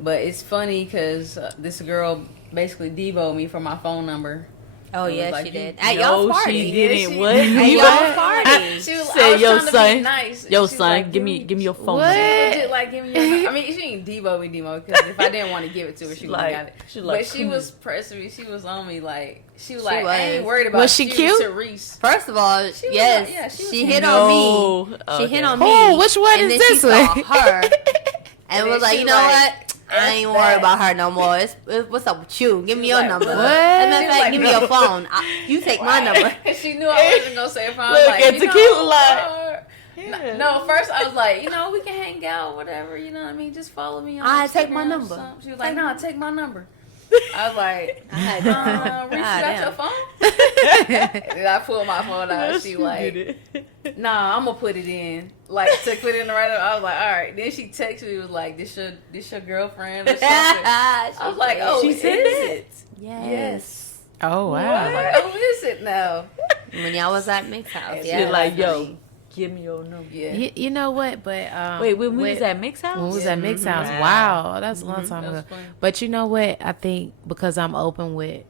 But it's funny because this girl basically devoed me for my phone number. Oh It was yeah, like, she you- did at No, y'all's party. she didn't. Yeah, she What? did. At y'all's party. She was, Said, I was yo, trying to son. be nice. Yo, She was son, like, give me your phone. What? number. Legit, like, give me your I mean, she didn't demo me because if I didn't want to give it to her, she would have like- got it. she like, But she come was pressing me. She was on me like, She I ain't was. worried about Was she you, cute? Therese. First of all, She was yes, like- yeah, she was she cute. hit on me. No. She Okay. hit on me. Oh, which one and is then this she saw one? her and And was then like, she you know like, what? I ain't F worried that. about her no more. What's up with you? Give me your like, number. what? As a matter She of was fact, like, give me your phone. You take my number. She knew I wasn't gonna say it. I was Look like, at you Tequila know, like- uh, No, first I was like, we can hang out, whatever. You know what I mean? Just follow me on I take my Instagram or number. something. She was like, no, take my number. I was like, Reese, you got your phone? And I pulled my phone out. And she like, nah, I'm gonna put it in. Like to put it in the right. I was like, all right. Then she texted me, was like, this your girlfriend or something. I was like, oh, She is said it? yes. Oh I was wow. like, oh, is it now? When y'all was at Mix House, And yeah. She like, yo, definitely. give me your number. Yeah. You know what? But Wait, when we was at Mix House? When we was at Mix House, Mhm. wow, that's a long time That was ago. fun. But you know what? I think because I'm open with,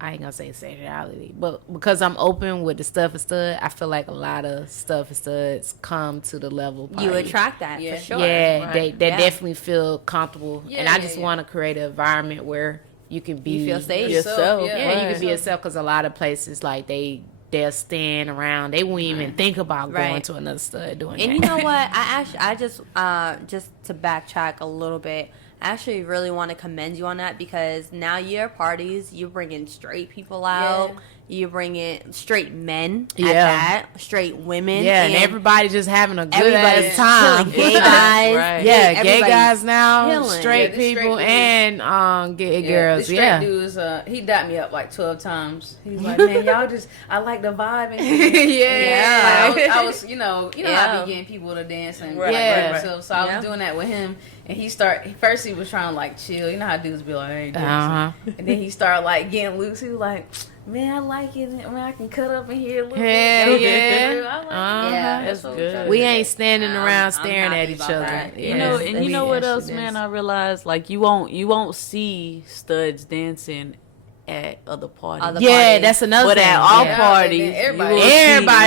I ain't gonna say sexuality, but because I'm open with the stuff and stud, I feel like a lot of stuff and studs come to the level. You party. attract that Yeah. for sure. Yeah, Right. they Yeah. definitely feel comfortable, Yeah, and I yeah, just yeah. want to create an environment where you can be You feel safe. Yourself. Yeah, Yeah, you right. can be yourself because a lot of places like they'll stand around. They won't even think about going Right. to another stud doing And that. you know what? I just to backtrack a little bit. actually really want to commend you on that, because now your parties, you're bringing straight people out. You bring in straight men at that, straight women. Yeah, and everybody just having a good ass time. time. Gay guys. Right. Yeah, gay guys now, killing. straight people, and gay girls. The straight dudes, he dapped me up like 12 times. He's like, man, y'all just, I like the vibe. And like, I was, you know how I be getting people to dance and themselves. So I was doing that with him. And first he was trying to like chill. You know how dudes be like, I ain't dancing. And then he started like getting loose. He was like, man, I like it. Man, I can cut up in here a little bit. Yeah, that's good. We ain't standing around staring at each other. That. You know what else, man? I realized like you won't see studs dancing at other parties. That's another thing. But at our parties, everybody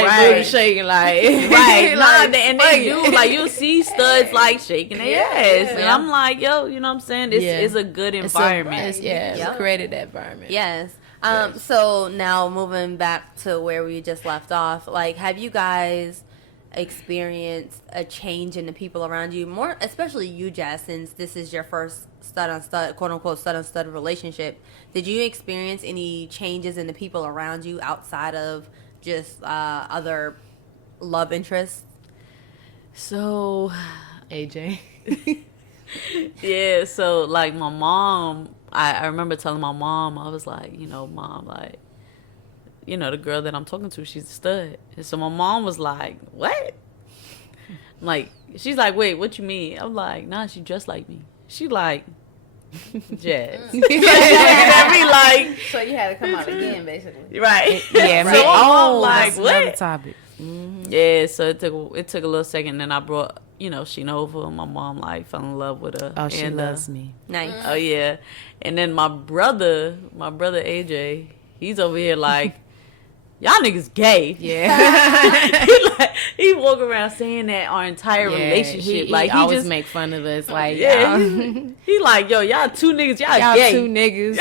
really shaking like and they do like you'll see studs like shaking their ass, and I'm like, yo, you know what I'm saying? It's a good environment. We created that environment. Yes. So now moving back to where we just left off, like, have you guys experienced a change in the people around you? More, especially you, Jazz, since this is your first stud-on-stud, quote-unquote, stud-on-stud relationship. Did you experience any changes in the people around you outside of just other love interests? So, AJ. Yeah, so, like, my mom... I remember telling my mom, I was like, Mom, like, the girl that I'm talking to, she's a stud. And so my mom was like, what? I'm like, she's like, wait, what you mean? I'm like, nah, she just like me. She like, Jazz. Me like. So you had to come out again, basically. Right. Yeah, so I'm like, what? Another topic. Mm-hmm. Yeah, so it took a little second, and then I brought, Sheena over, and my mom, like, fell in love with her. Oh, she loves me. Nice. Oh, yeah. And then my brother AJ, he's over here like, y'all niggas gay. Yeah. he walk around saying that our entire relationship. He always just make fun of us. Like, he like, yo, y'all two niggas, y'all gay. Two niggas.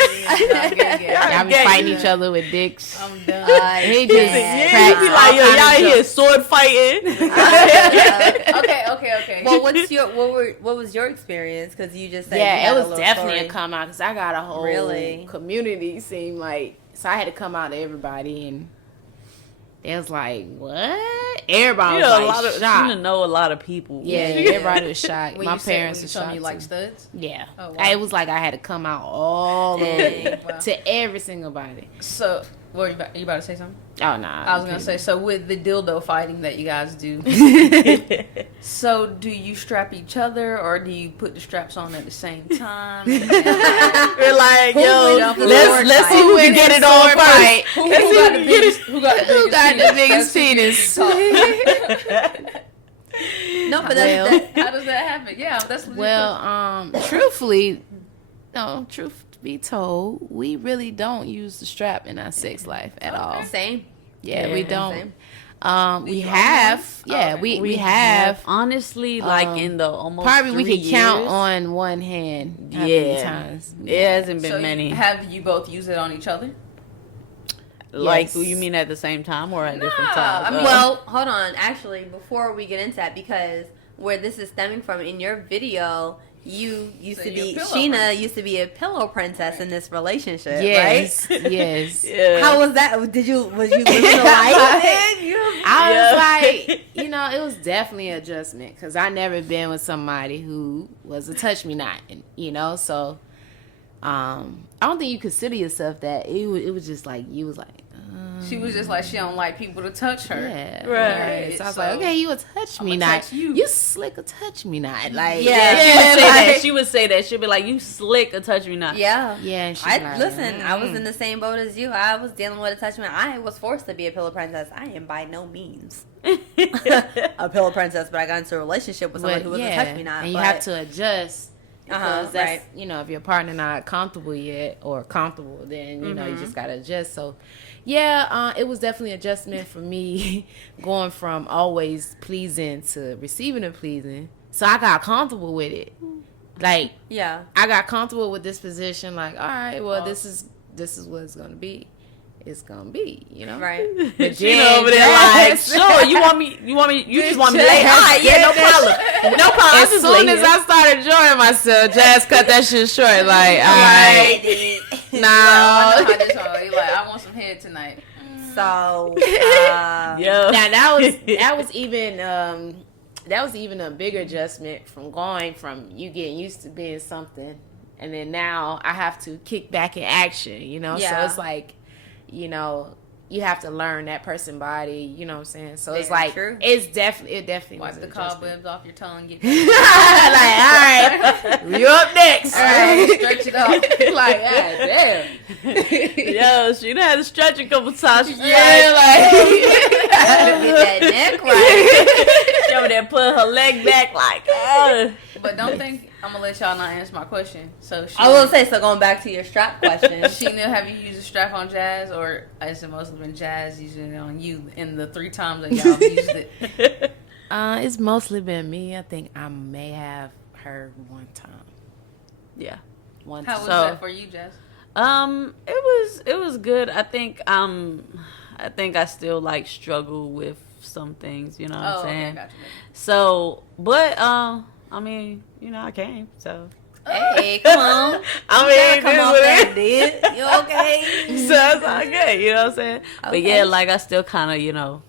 Y'all be fighting each other with dicks. I'm done. He just he be like, yo, y'all here sword fighting. Okay. Well, what was your experience? Because you just said it was definitely a come out, because I got a whole Really? community. Seemed like, so I had to come out to everybody, and it was like, what? Everybody was like shocked. You know a lot of people. Yeah, everybody was shocked. When My parents were shocked. You like studs? Yeah. Oh, wow. It was like I had to come out all the way to every single body. So, you about to say something? Oh, nah. I was going to say, so with the dildo fighting that you guys do, so do you strap each other, or do you put the straps on at the same time? We're like, yo, let's see who can get it on first. Who got the biggest penis? No, but How does that happen? Yeah, that's legit. Well, truthfully, truth be told, we really don't use the strap in our sex life at all. Same. Yeah, we don't. Same. We have. Yeah, we have. Honestly, like in the almost probably we 3 could count years. on one hand. How many times? It hasn't been So many. Have you both used it on each other? Like, Yes. you mean at the same time or at different times? I mean, Well, hold on. Actually, before we get into that, because where this is stemming from, in your video, you used So to you're be a pillow Sheena princess. used to be a pillow princess in this relationship, Yes. right? Yes. Yeah. How was that? Was you living the life? I was like, it was definitely an adjustment, because I never been with somebody who was a touch me not, and, so I don't think you consider yourself that. It was just like, you was like, She was just like, she don't like people to touch her. yeah, Right. So I was like, okay, you a touch me I'ma not, touch you. you slick a touch me not, like She would say that. She'd be like, you slick or touch me not. Yeah. yeah. And she Listen, I was in the same boat as you. I was dealing with attachment. I was forced to be a pillow princess. I am by no means a pillow princess, but I got into a relationship with someone who was a touch me not. and you have to adjust. Because that's, right. if your partner not comfortable yet or comfortable, then, you just got to adjust. So, yeah, it was definitely an adjustment for me going from always pleasing to receiving and pleasing. So I got comfortable with it. Like, Yeah. I got comfortable with this position. Like, all right, well, this is what it's going to be. it's gonna be, you know. Right. But She over there like, sure, you want me, you just want me to lay. All right, yeah, no problem. No problem. As soon as I started enjoying myself, Jazz cut that shit short. Like, all right, I no. know how this one. You like, I want some head tonight. So, Yeah. Now that was even a bigger adjustment from going from you getting used to being something, and then now I have to kick back in action. You know, Yeah. so it's like, you know, you have to learn that person body. You know what I'm saying? So it's Very like true. it definitely Wipe was the an adjustment. cobwebs off your tongue. Get Like, all right, you up next. all right, stretch it out. Like, damn. Yo, she done had to stretch a couple times. She's Yeah, like, get that neck right. she over there putting her leg back like, But don't think I'm gonna let y'all not answer my question. So I will say, so going back to your strap question. Sheena, have you used a strap on Jazz, or has it mostly been Jazz using it on you in the 3 times that y'all used it? It's mostly been me. I think I may have her one time. yeah. One How time. was that for you, Jazz? It was good. I think I still like struggle with some things, you know what I'm saying? Okay, gotcha. So, but I mean, you know, I came, so Hey, come on. I mean, Come this off what that, it dude. You okay? is. So it's all good, you know what I'm saying? But Okay. yeah, like I still kind of, you know,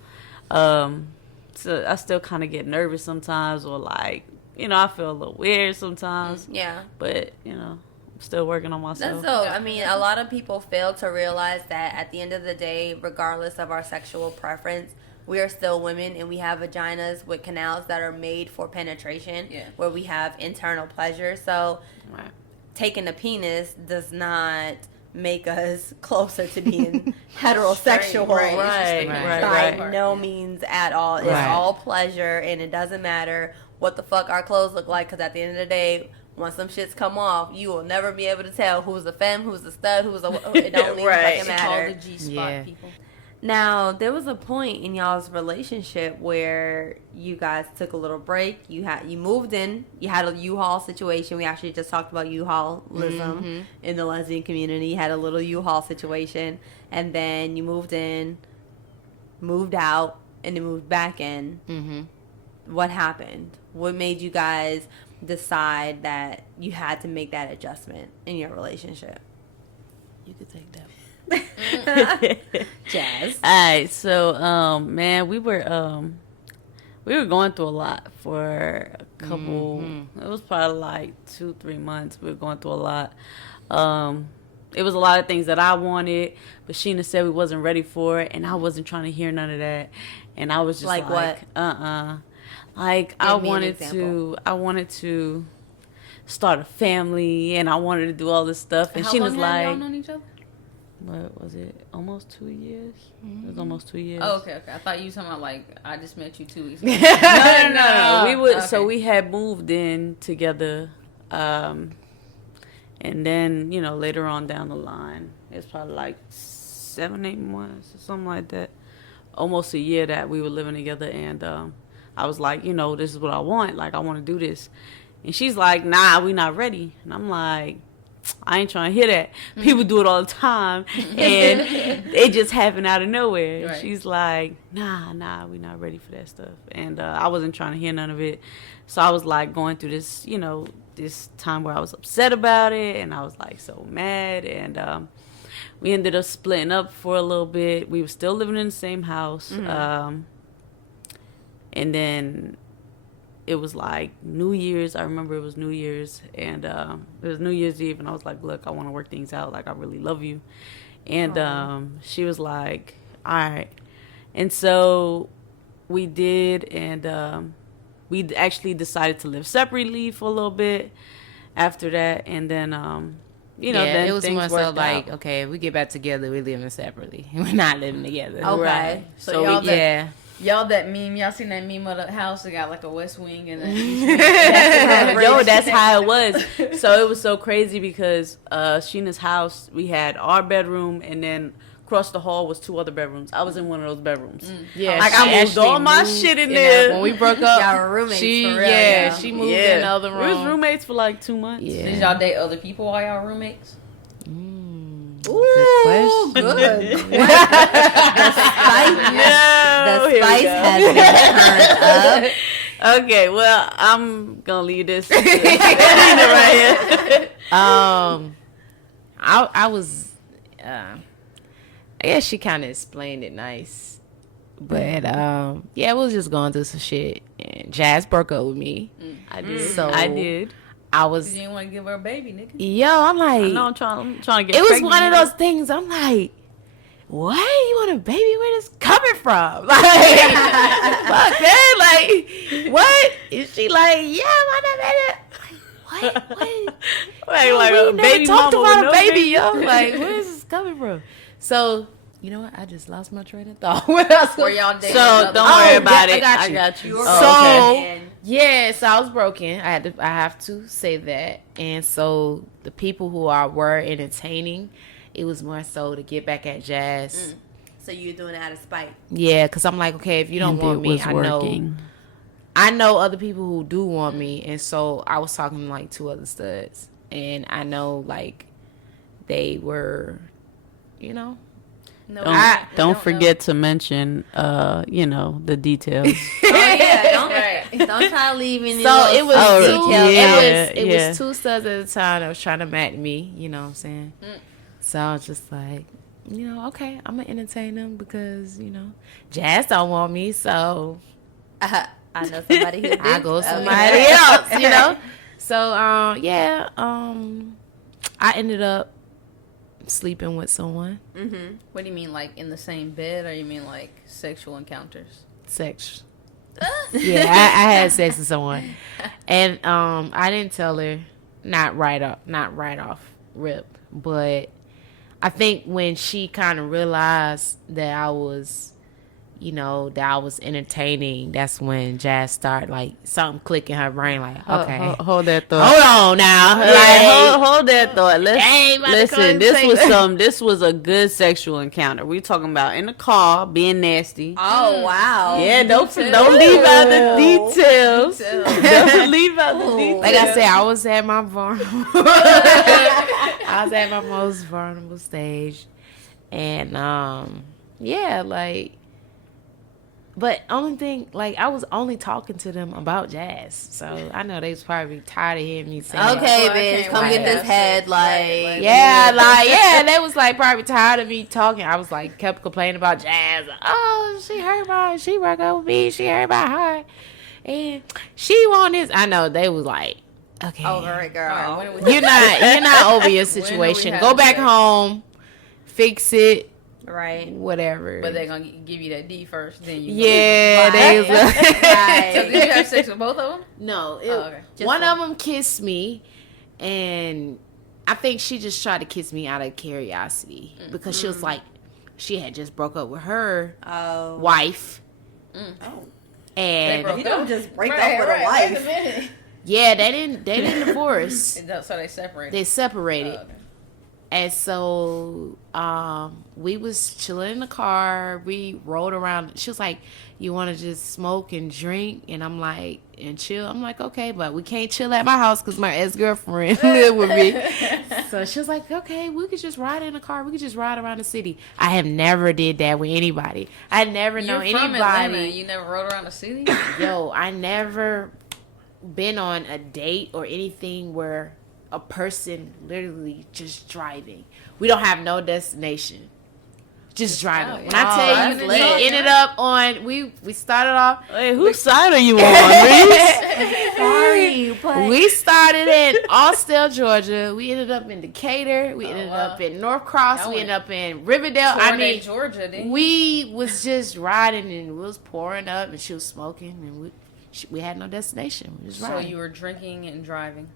so I still kind of get nervous sometimes, or like, you know, I feel a little weird sometimes. Yeah. But you know, I'm still working on myself. That's so. I mean, a lot of people fail to realize that at the end of the day, regardless of our sexual preference, we are still women, and we have vaginas with canals that are made for penetration, Yeah. where we have internal pleasure. So, Right. taking a penis does not make us closer to being heterosexual. Right. Right. By no means at all. It's Right. all pleasure, and it doesn't matter what the fuck our clothes look like, because at the end of the day, once some shits come off, you will never be able to tell who's a femme, who's a stud, who's a... It don't even Right. fucking It's called matter. the G-spot, Yeah. people. Now, there was a point in y'all's relationship where you guys took a little break. You moved in. You had a U-Haul situation. We actually just talked about U-Haulism in the lesbian community. You had a little U-Haul situation. And then you moved in, moved out, and then moved back in. Mm-hmm. What happened? What made you guys decide that you had to make that adjustment in your relationship? You could take that. Jazz. Alright, so man, we were going through a lot for a couple. It was probably like 2-3 months. We were going through a lot. It was a lot of things that I wanted, but Sheena said we wasn't ready for it, and I wasn't trying to hear none of that. And I was just Like like what? Like Give I me an example. wanted to start a family, and I wanted to do all this stuff. And How Sheena's long have y'all like, known each other? what was it? Almost 2 years. It was almost 2 years. Oh, okay. I thought you were talking about like I just met you 2 weeks ago. No. We would. Okay. So we had moved in together, and then later on down the line, it's probably like 7-8 months or something like that, almost a year that we were living together. And I was like, this is what I want. Like I want to do this, and she's like, nah, we not ready. And I'm like, I ain't trying to hear that. People do it all the time, and it just happened out of nowhere. Right. She's like, nah, we not ready for that stuff. And I wasn't trying to hear none of it. So I was like going through this, this time where I was upset about it, and I was like so mad. And we ended up splitting up for a little bit. We were still living in the same house. And then it was like New Year's. I remember it was New Year's, and it was New Year's Eve, and I was like, look, I want to work things out. Like, I really love you. And she was like, all right. And so we did, and we actually decided to live separately for a little bit after that. And then, then it was things more so worked like, out. okay, if we get back together, we're living separately. We're not living together. Okay. Right. So y'all we, Yeah. Y'all that meme, y'all seen that meme of the house that got like a west wing and then Yo, that's how it was. So it was so crazy because Sheena's house, we had our bedroom, and then across the hall was 2 other bedrooms. I was in one of those bedrooms. Yeah, Like, she I moved actually all my moved shit in in there. When we broke up, Y'all were roommates she for real, yeah, yeah. she moved in the other room. We was roommates for like 2 months. Yeah. Did y'all date other people while y'all roommates? Ooh, good. The spice has been turned up. Okay, well, I'm gonna leave this right here. I was, I guess she kind of explained it nice, but yeah, we was just going through some shit, and Jazz broke up with me. I did. So I did. I was, You didn't want to give her a baby, nigga. yo, I'm like, No, I'm trying to get. it was pregnant, one of you know? those things. I'm like, what? You want a baby? Where this coming from? Like, fuck that. Like, what? Is she like, yeah, I want a baby? Like, what? Like we a never baby talked mama about with a no baby, yo. Like, where is this coming from? So, you know what? I just lost my train of thought. What else? Were y'all dating? So don't worry about I it. got I you. got you. So, okay. yes, I was broken. I have to say that. And so the people who were entertaining, it was more so to get back at Jazz. So you're doing it out of spite. Yeah, because I'm like, okay, if you don't want me, I know other people who do want me. And so I was talking to like 2 other studs. And I know like they were, you know. No, Don't forget to mention, the details. Oh yeah, don't try to leave any. So it was little details. it was 2 studs at a time that was trying to match me, you know what I'm saying? So I was just like, you know, okay, I'm gonna entertain them because, you know, Jazz don't want me, so I know somebody who did. I go somebody else, you know? So I ended up sleeping with someone. What do you mean, like in the same bed, or you mean like sexual encounters? Sex. Yeah, I had sex with someone. And I didn't tell her, not right off rip, but I think when she kind of realized that I was entertaining, that's when Jazz started like something click in her brain, like, okay, Hold that thought. hold on now, Like, hold that thought. Listen, This was a good sexual encounter. We talking about in the car being nasty. Oh wow. Yeah, don't leave out the details. Don't leave out the details. like I said, I was at my most vulnerable stage, and yeah, like. But only thing, like, I was only talking to them about Jazz, so I know they was probably tired of hearing me say, Okay, Well, I bitch, can't come wait get to this have head, sex. like, yeah, they was like probably tired of me talking. I was like kept complaining about Jazz. Oh, she broke up with me. She heard about her, and she want this. I know they was like, okay, over it, girl. you're not over your situation. Go back home, fix it. Right. Whatever. But they're gonna give you that D first, then you. Yeah, they was So Right. did you have sex with both of them? No, okay. one of them kissed me, and I think she just tried to kiss me out of curiosity because she was like, she had just broke up with her wife, and You don't just break up with a wife. yeah, they didn't divorce. So they separated. They separated. Oh, okay. And so we was chilling in the car. We rode around. She was like, you want to just smoke and drink? And I'm like, and chill? I'm like, okay, but we can't chill at my house because my ex-girlfriend lived with me. So she was like, okay, we could just ride in the car. We could just ride around the city. I have never did that with anybody. I never know You're from anybody. Atlanta. You never rode around the city? Yo, I never been on a date or anything where a person literally just driving. We don't have no destination. Just driving. When I tell you, we ended up on, we started off. Hey, whose side are you on, Reese? Sorry, but We started in Austell, Georgia. We ended up in Decatur. We ended up in North Cross. We ended up in Riverdale. I mean, Georgia, didn't you? we was just riding and it was pouring up and she was smoking and we had no destination. We was So riding. you were drinking and driving.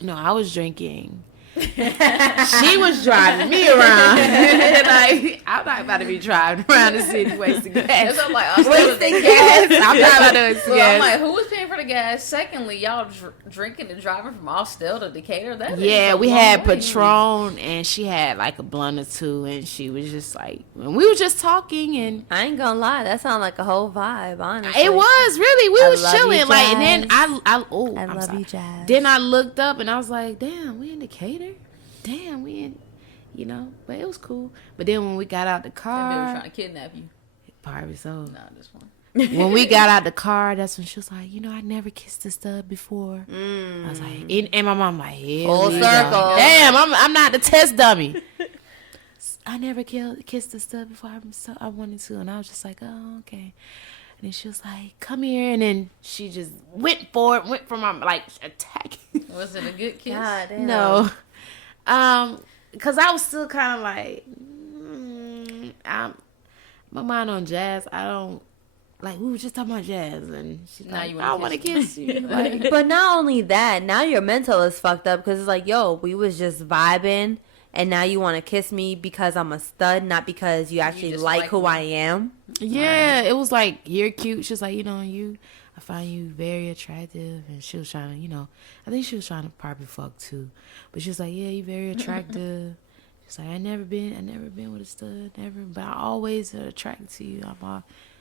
No, I was drinking. She was driving me around. Like, I'm not about to be driving around the city wasting gas. That's what I'm like, wasting gas. I'm not about to waste Well, gas. I'm like, who was paying for the gas? Secondly, y'all drinking and driving from Austell to Decatur. That Yeah, is a we long had way. Patron, and she had like a blunt or two, and she was just like, and we were just talking, and I ain't gonna lie, that sounded like a whole vibe, honestly. it was really, we I was love you, chilling, like, and then Jazz. I I I'm love sorry. you, Jazz. Then I looked up, and I was like, damn, we in Decatur? Damn, we in. you know. But it was cool. But then when we got out the They were car, trying to kidnap you. probably so. Nah, this one. When we got out the car, that's when she was like, you know, I never kissed a stud before. I was like, and my mom like, yeah, Full circle. Damn, I'm not the test dummy. I never kissed a stud before. I wanted to, and I was just like, oh, okay. And then she was like, come here, and then she just went for my like attacking. Was it a good kiss? God damn. No, because I was still kind of like, my mind on Jazz. I don't. Like, we were just talking about Jazz, and she's Now like, you I wanna want to kiss kiss you. Like, But not only that, now your mental is fucked up because it's like, yo, we was just vibing, and now you want to kiss me because I'm a stud, not because you actually just like like who me. I am. yeah, it was like, you're cute. She's like, you know, I find you very attractive. And she was trying to, you know, I think she was trying to probably fuck too. But she was like, yeah, you very attractive. She's like, I never been with a stud, never, but I always attracted to you.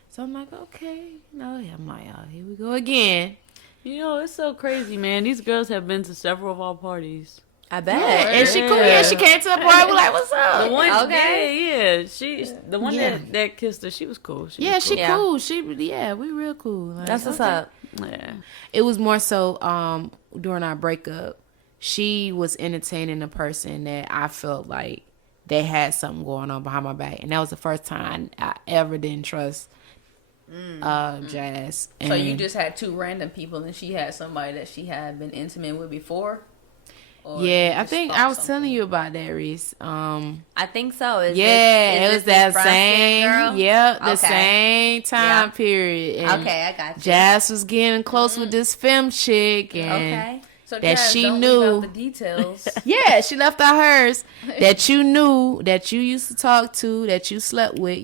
So I'm like, okay, no, I'm like, oh, here we go again. You know, it's so crazy, man. These girls have been to several of our parties. I bet. And she cool. Yeah, she came to the party. We're like, what's up? The one, Okay. the one Yeah. that kissed her, she was cool. Yeah, was she Yeah. cool. We real cool. Like, That's what's okay. up. Yeah. It was more so during our breakup, she was entertaining a person that I felt like they had something going on behind my back, and that was the first time I ever didn't trust Jazz. So you And just had two random people, and she had somebody that she had been intimate with before? Or you yeah, I just think thought I was something? telling you about that, Reese. I think so. Is Yeah, is it was this that brown skin same, girl? yep, the Okay. same time Yeah. period. And Okay, I got you. Jazz was getting close with this femme chick, and Okay. So that Jazz, she don't knew. leave out the details. yeah, she left out hers that you knew, that you used to talk to, that you slept with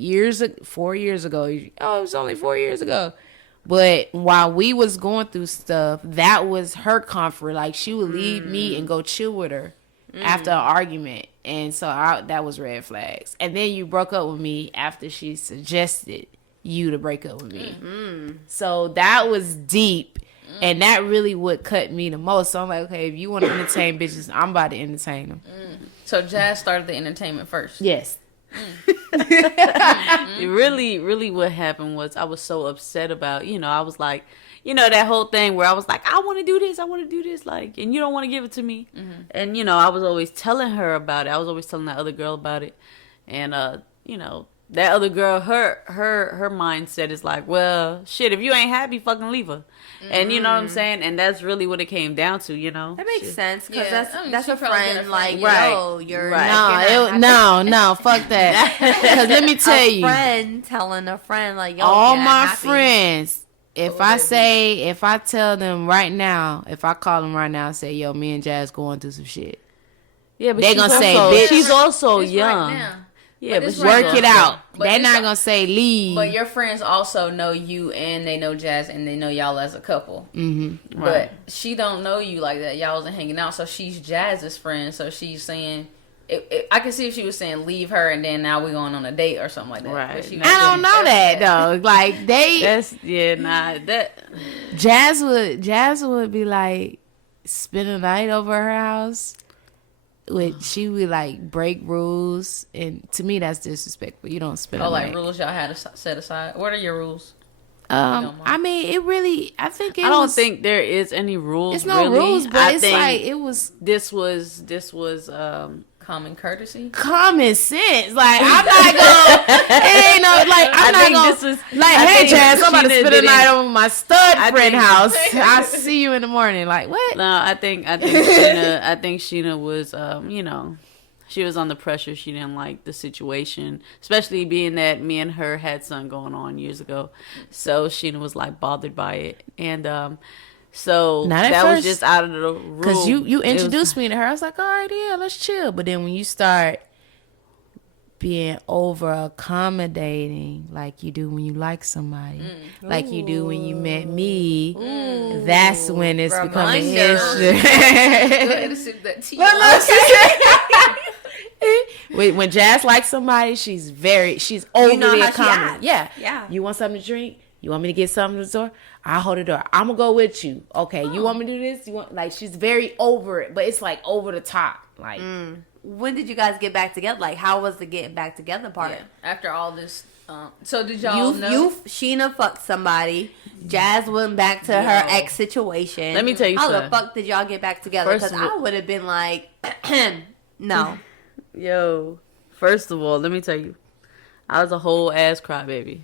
4 years ago. Oh, it was only 4 years ago. But while we was going through stuff, that was her comfort. Like, she would leave me and go chill with her after an argument. And so that was red flags. And then you broke up with me after she suggested you to break up with me. So that was deep. And that really would cut me the most. So I'm like, okay, if you want to entertain bitches, I'm about to entertain them. So Jazz started the entertainment first. Yes. Really what happened was I was so upset about, I was like, that whole thing where I was like, I want to do this, like, and you don't want to give it to me. And, I was always telling her about it. I was always telling that other girl about it. And, that other girl, her mindset is like, well, shit, if you ain't happy, fucking leave her. And you know what I'm saying? And that's really what it came down to, That makes sense because Yeah, I mean, that's she a probably friend. got a Like, friend, yo, you're Right. you're not happy. No, fuck that. Because let me tell a you, friend telling a friend like, yo, all you're not my happy. friends, if I tell them right now, if I call them right now and say, yo, me and Jazz going through some shit. Yeah, but They she's gonna say, also- bitch. she's also It's young. right now. Yeah, but it's she's right Work now. it out. But They're it's not not- going to say leave. But your friends also know you, and they know Jazz, and they know y'all as a couple. Mm-hmm. But she don't know you like that. Y'all wasn't hanging out, so she's Jazz's friend. So she's saying, I can see if she was saying leave her, and then now we're going on a date or something like that. Right. But she I don't know that, though. Like, Jazz would be like, spend a night over her house. She would like break rules, and to me that's disrespectful. You don't spend. Oh, a like night. rules y'all had to set aside. What are your rules? I mean, it really. I think it. I don't was, think there is any rules. it's no really. rules, but I it's think like it was this was Common courtesy. common sense. Like, I'm not gonna. It ain't no like. I'm I not think gonna. this was Like, I hey, think Jazz, I'm about to Sheena spend a didn't- night over my stud I friend think- house. I'll see you in the morning. Like, what? No, I think Sheena was she was under pressure. She didn't like the situation, especially being that me and her had something going on years ago. So Sheena was like bothered by it, and so Not at that first. was just out of the rule. Because you It was- introduced me to her. I was like, all right, yeah, let's chill. But then when you start being over accommodating like you do when you like somebody, like you do when you met me, that's when it's becoming an Reminder. issue. Go ahead and sip that tea. When Jazz likes somebody, she's overly know how she accommodating. acts. Yeah. Yeah. You want something to drink? You want me to get something to the store? I'll hold the door. I'm gonna go with you. Okay. You want me to do this? You want, like, she's very over it, but it's like over the top. Like when did you guys get back together? Like, how was the getting back together part? Yeah. After all this, so did y'all know? Sheena fucked somebody. Jazz went back to her ex situation. Let me tell you how something. the fuck did y'all get back together? Because I would have been like, no. Yo, first of all, let me tell you, I was a whole ass crybaby.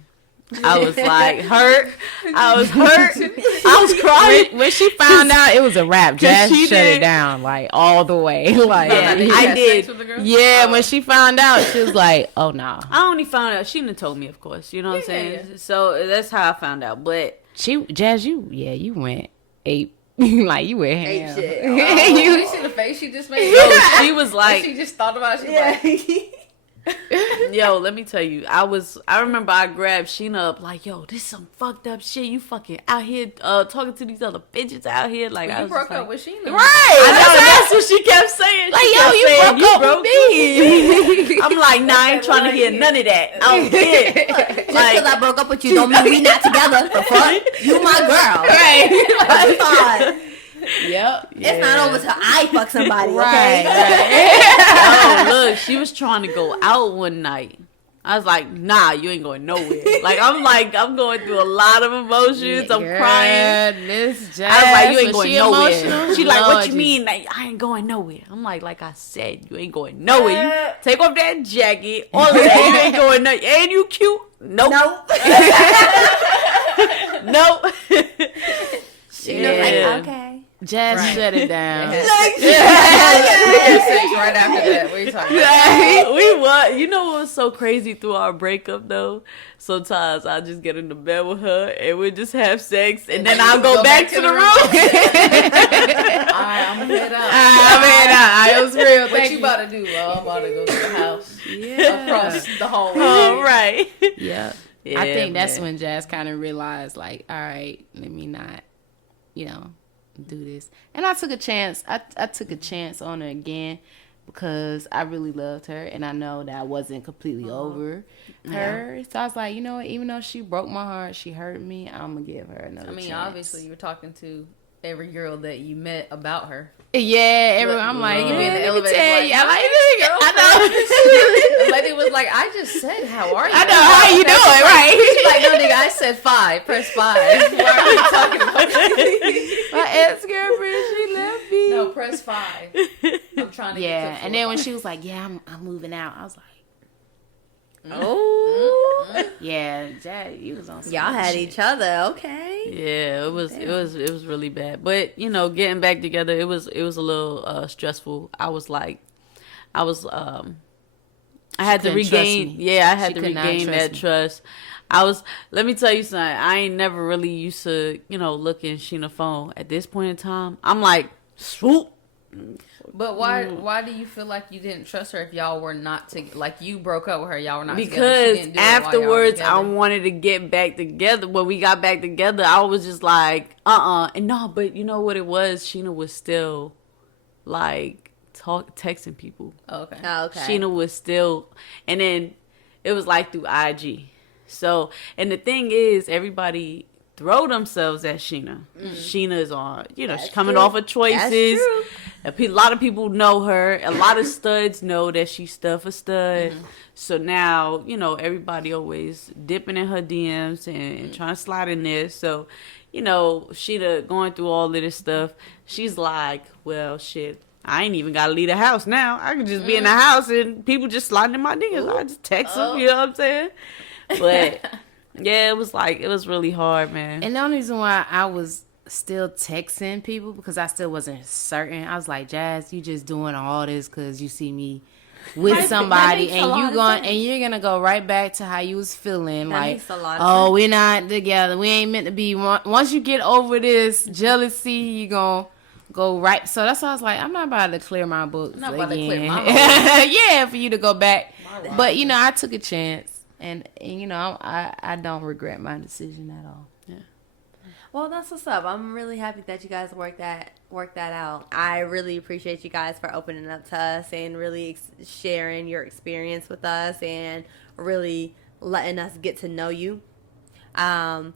I was like hurt. I was hurt. I was crying. When she found out it was a wrap, Jazz she shut it did. down like all the way. Like I did. Yeah, when she found out, she was like, "Oh no." I only found out. She done told me, of course. You know what I'm saying? So that's how I found out. But Jazz, you went ape. Like you went ham. Shit. You see the face she just made? yo, she was like, She just thought about it. She was like, yo, let me tell you, I remember I grabbed Sheena up like, yo, this is some fucked up shit. You fucking out here talking to these other bitches out here. Like, I you was broke just up with Sheena. right. I know, that's what she kept saying. Like, She yo, kept you saying, broke up with me. I'm like, nah, I ain't trying to hear none of that. I don't care. Just because I broke up with you don't mean we not together. The fuck? You my girl. Right. Yep. It's not over till I fuck somebody, Right, okay? Oh, look, she was trying to go out one night. I was like, nah, you ain't going nowhere. I'm going through a lot of emotions. I'm crying. This Jazz, I was like, you ain't when going she nowhere. emotional, She like, what Lord you mean? Like, I ain't going nowhere. I'm like I said, you ain't going nowhere. You take off that jacket, all of that. You ain't going nowhere. And you cute? Nope. Nope. She was like, okay. Jazz shut it down. We had sex right after that. What are you talking about? We what? You know what was so crazy through our breakup though? Sometimes I just get in the bed with her and we just have sex and then I'll go back to the room. Alright, I'm gonna head out. It was real. What you about to do? Well, I'm about to go to the house. Yeah. Across the hallway. Oh, right. Yeah. Yeah, I think that's man. when Jazz kind of realized, like, all right, let me not, do this. And I took a chance. I took a chance on her again because I really loved her, and I know that I wasn't completely over her. So I was like, you know what? Even though she broke my heart, she hurt me, I'm gonna give her another chance. I mean, obviously, you were talking to every girl that you met about her. Yeah, everyone. I'm like, You be in the let me elevator tell like, you, The lady was like, I just said, how are you? I know how you doing, right? She's like, no, nigga, I said 5. Press 5. Why are you talking about that? My ex-girlfriend, she left me. No, press 5. I'm trying to Yeah, get to and then when she was like, yeah, I'm moving out, I was like, Oh. yeah, Jazz, you was on some Y'all had shit. each other, okay. Yeah, it was really bad. But getting back together, it was a little stressful. I had to couldn't trust regain. me. Yeah, I had She to could not regain trust that me. trust. Let me tell you something. I ain't never really used to, look in Sheena's phone. At this point in time, I'm like, swoop. But why do you feel like you didn't trust her if y'all were not like you broke up with her, y'all were not together? She Because didn't do it while y'all were afterwards, I together. wanted to get back together. When we got back together, I was just like, And no, but you know what it was? Sheena was still, like, texting people. Okay. Oh, okay. Sheena was still, and then it was like through IG. So, and the thing is, everybody throw themselves at Sheena. Sheena's on, she's coming off of Choices. A lot of people know her. A lot of studs know that she's stuff a stud. So now, everybody always dipping in her DMs and trying to slide in there. So, Sheena going through all of this stuff. She's like, well, shit, I ain't even got to leave the house now. I can just be in the house and people just sliding in my DMs. I just text them, you know what I'm saying? But yeah, it was really hard, man. And the only reason why I was still texting people because I still wasn't certain. I was like, Jazz, you just doing all this because you see me with somebody and you're gonna go right back to how you was feeling. That like, makes a lot of sense. we're not together. We ain't meant to be. Once you get over this jealousy, you gonna go right. So that's why I was like, I'm not about to clear my books Not again. about to clear my Yeah, for you to go back. But I took a chance. And I don't regret my decision at all. Well, that's what's up. I'm really happy that you guys worked that out. I really appreciate you guys for opening up to us and really sharing your experience with us and really letting us get to know you. And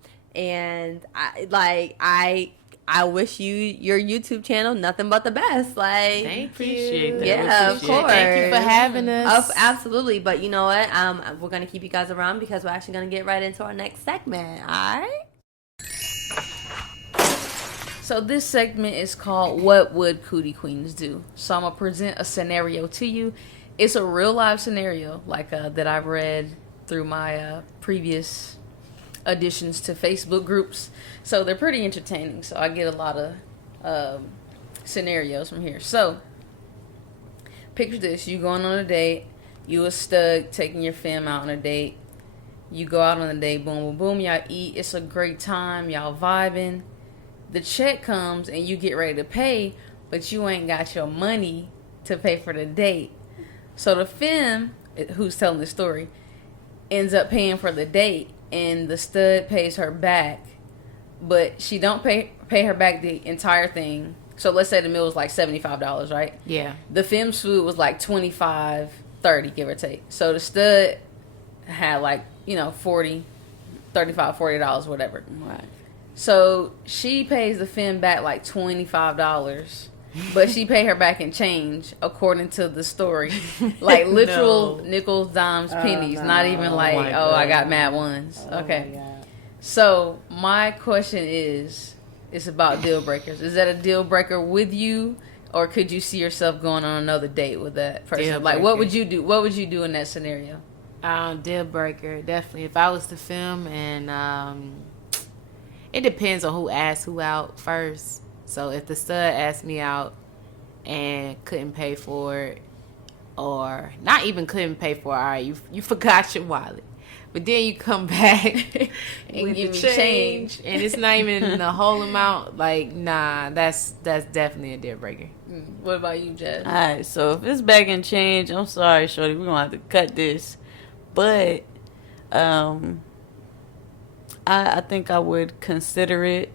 I I wish your YouTube channel nothing but the best. Like, Thank you. Appreciate that. Yeah, of course. Thank you for having us. Absolutely. But you know what? We're gonna keep you guys around because we're actually gonna get right into our next segment. All right. So this segment is called What Would Cootie Queens Do? So I'm going to present a scenario to you. It's a real life scenario like that I've read through my previous additions to Facebook groups. So they're pretty entertaining. So I get a lot of scenarios from here. So picture this. You going on a date. You a stud taking your fam out on a date. You go out on a date. Boom, boom, boom. Y'all eat. It's a great time. Y'all vibing. The check comes and you get ready to pay, but you ain't got your money to pay for the date. So the femme, who's telling the story, ends up paying for the date, and the stud pays her back, but she don't pay her back the entire thing. So let's say the meal was like $75, right? Yeah. The femme's food was like $25, $30, give or take. So the stud had like, $40, $35, $40, whatever. Right. So she pays the femme back like $25, but she paid her back in change, according to the story. Like literal nickels, dimes, pennies. Not even like, I got mad ones. Okay. So my question is, it's about deal breakers. Is that a deal breaker with you, or could you see yourself going on another date with that person? Deal Like, breaker. what would you do? What would you do in that scenario? Deal breaker, definitely. If I was the film, and it depends on who asked who out first. So if the stud asked me out and couldn't pay for it, or not even couldn't pay for it, all right, you forgot your wallet. But then you come back and With give the me change, and it's not even the whole amount. Like, nah, that's definitely a deal breaker. What about you, Jess? All right, so if it's back in change, I'm sorry, shorty, we're going to have to cut this. But I think I would consider it,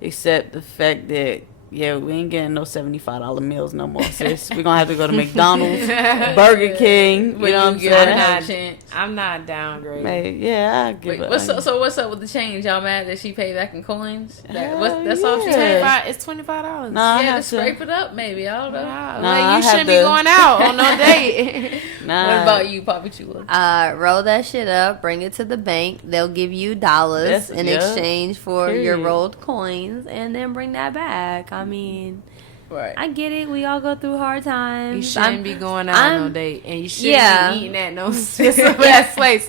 except the fact that, we ain't getting no $75 meals no more, sis. We're going to have to go to McDonald's, Burger King, you know what I'm saying? I'm not downgrading. Hey, I give it. What's up with the change? Y'all mad that she paid back in coins? That's all she yeah. paid? It's $25. Nah, I Yeah, have to to scrape it up, maybe. I don't know. Nah, You shouldn't be going out on no date. What about you, Papi Chula? Roll that shit up, bring it to the bank. They'll give you dollars in exchange for your rolled coins, and then bring that back. I mean, Right. I get it. We all go through hard times. You shouldn't be going out on no date, and you shouldn't be eating at no place.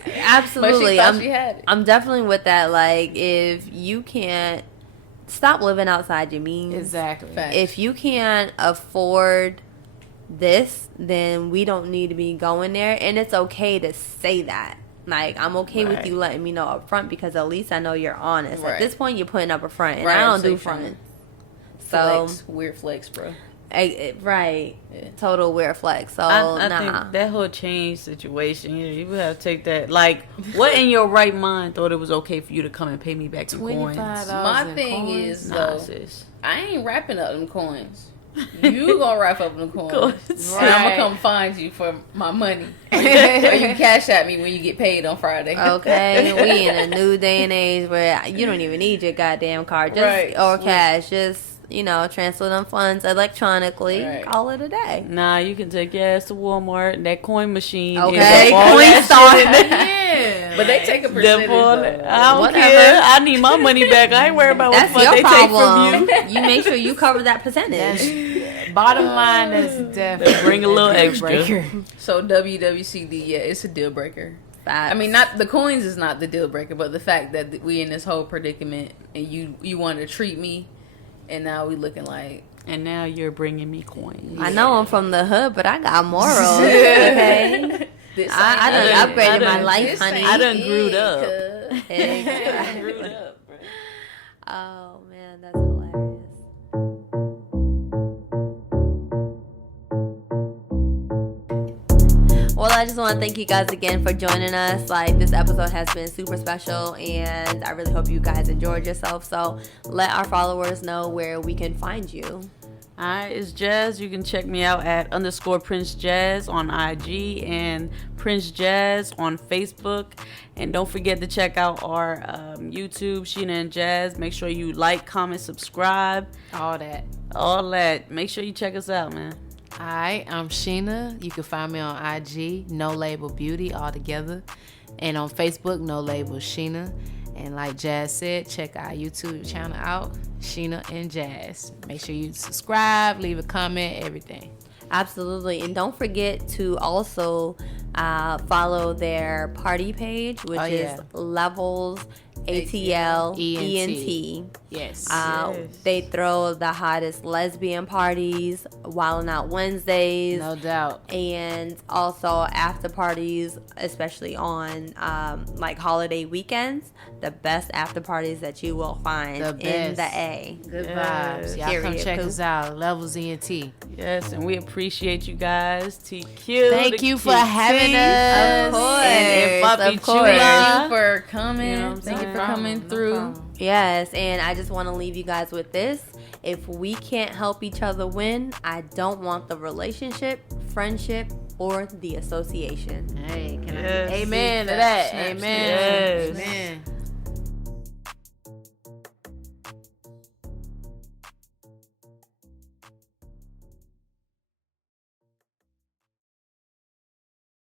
Absolutely. But she thought she had it. I'm definitely with that. Like, if you can't stop living outside your means. Exactly. Facts. If you can't afford this, then we don't need to be going there. And it's okay to say that. Like, I'm okay with you letting me know up front, because at least I know you're honest. At this point, you're putting up a front, and I don't do fronts. So Flex. Weird flex, bro. Right. Yeah. Total weird flex. So I nah. think that whole change situation, you would have to take that. Like, what in your right mind thought it was okay for you to come and pay me back in coins? My thing is, Nah, though, sis. I ain't wrapping up them coins. You gonna wrap up them coins. Coins. And I'm gonna come find you for my money. Or you cash at me when you get paid on Friday. Okay, we in a new day and age where you don't even need your goddamn card, or cash. Just transfer them funds electronically. Right. Call it a day. Nah, you can take your ass to Walmart. And that coin machine. Okay, all coin that store. shit in there. Yeah. But they take a percentage. I don't Whatever. care. I need my money back. I ain't worried about That's what the your fuck they take problem. from you. You make sure you cover that percentage. Bottom line, that's definitely Bring a little deal extra. breaker. So WWCD, yeah, it's a deal breaker. Facts. I mean, not the coins is not the deal breaker, but the fact that we in this whole predicament and you wanted to treat me, and now we looking like. And now you're bringing me coins. I know I'm from the hood, but I got morals. Okay, I done upgraded my life, honey. I done grewed up. Exactly. Oh man, that's hilarious. Well, I just want to thank you guys again for joining us. Like, this episode has been super special, and I really hope you guys enjoyed yourself. So let our followers know where we can find you. Alright, it's Jazz. You can check me out at _Prince Jazz on IG and Prince Jazz on Facebook. And don't forget to check out our YouTube, Sheena and Jazz. Make sure you like, comment, subscribe. All that. Make sure you check us out, man. Alright, I'm Sheena. You can find me on IG, No Label Beauty, all together. And on Facebook, No Label Sheena. And like Jazz said, check our YouTube channel out, Sheena and Jazz. Make sure you subscribe, leave a comment, everything. Absolutely. And don't forget to also follow their party page, which is Levels ATL ENT. Yes. They throw the hottest lesbian parties, Wildin' Out Wednesdays. No doubt. And also after parties, especially on like holiday weekends. The best after parties that you will find in the A. Good vibes. Y'all come check us out. Levels ENT. Yes, and we appreciate you guys. TQ. Thank you for having us. Of course. And Papi Of course. Chula. Thank you for coming. You know what I'm Thank you saying? for coming through. Yes, and I just want to leave you guys with this. If we can't help each other win, I don't want the relationship, friendship, or the association. Hey, can Yes. I? Amen to that. Yes. Amen. Yes. Amen.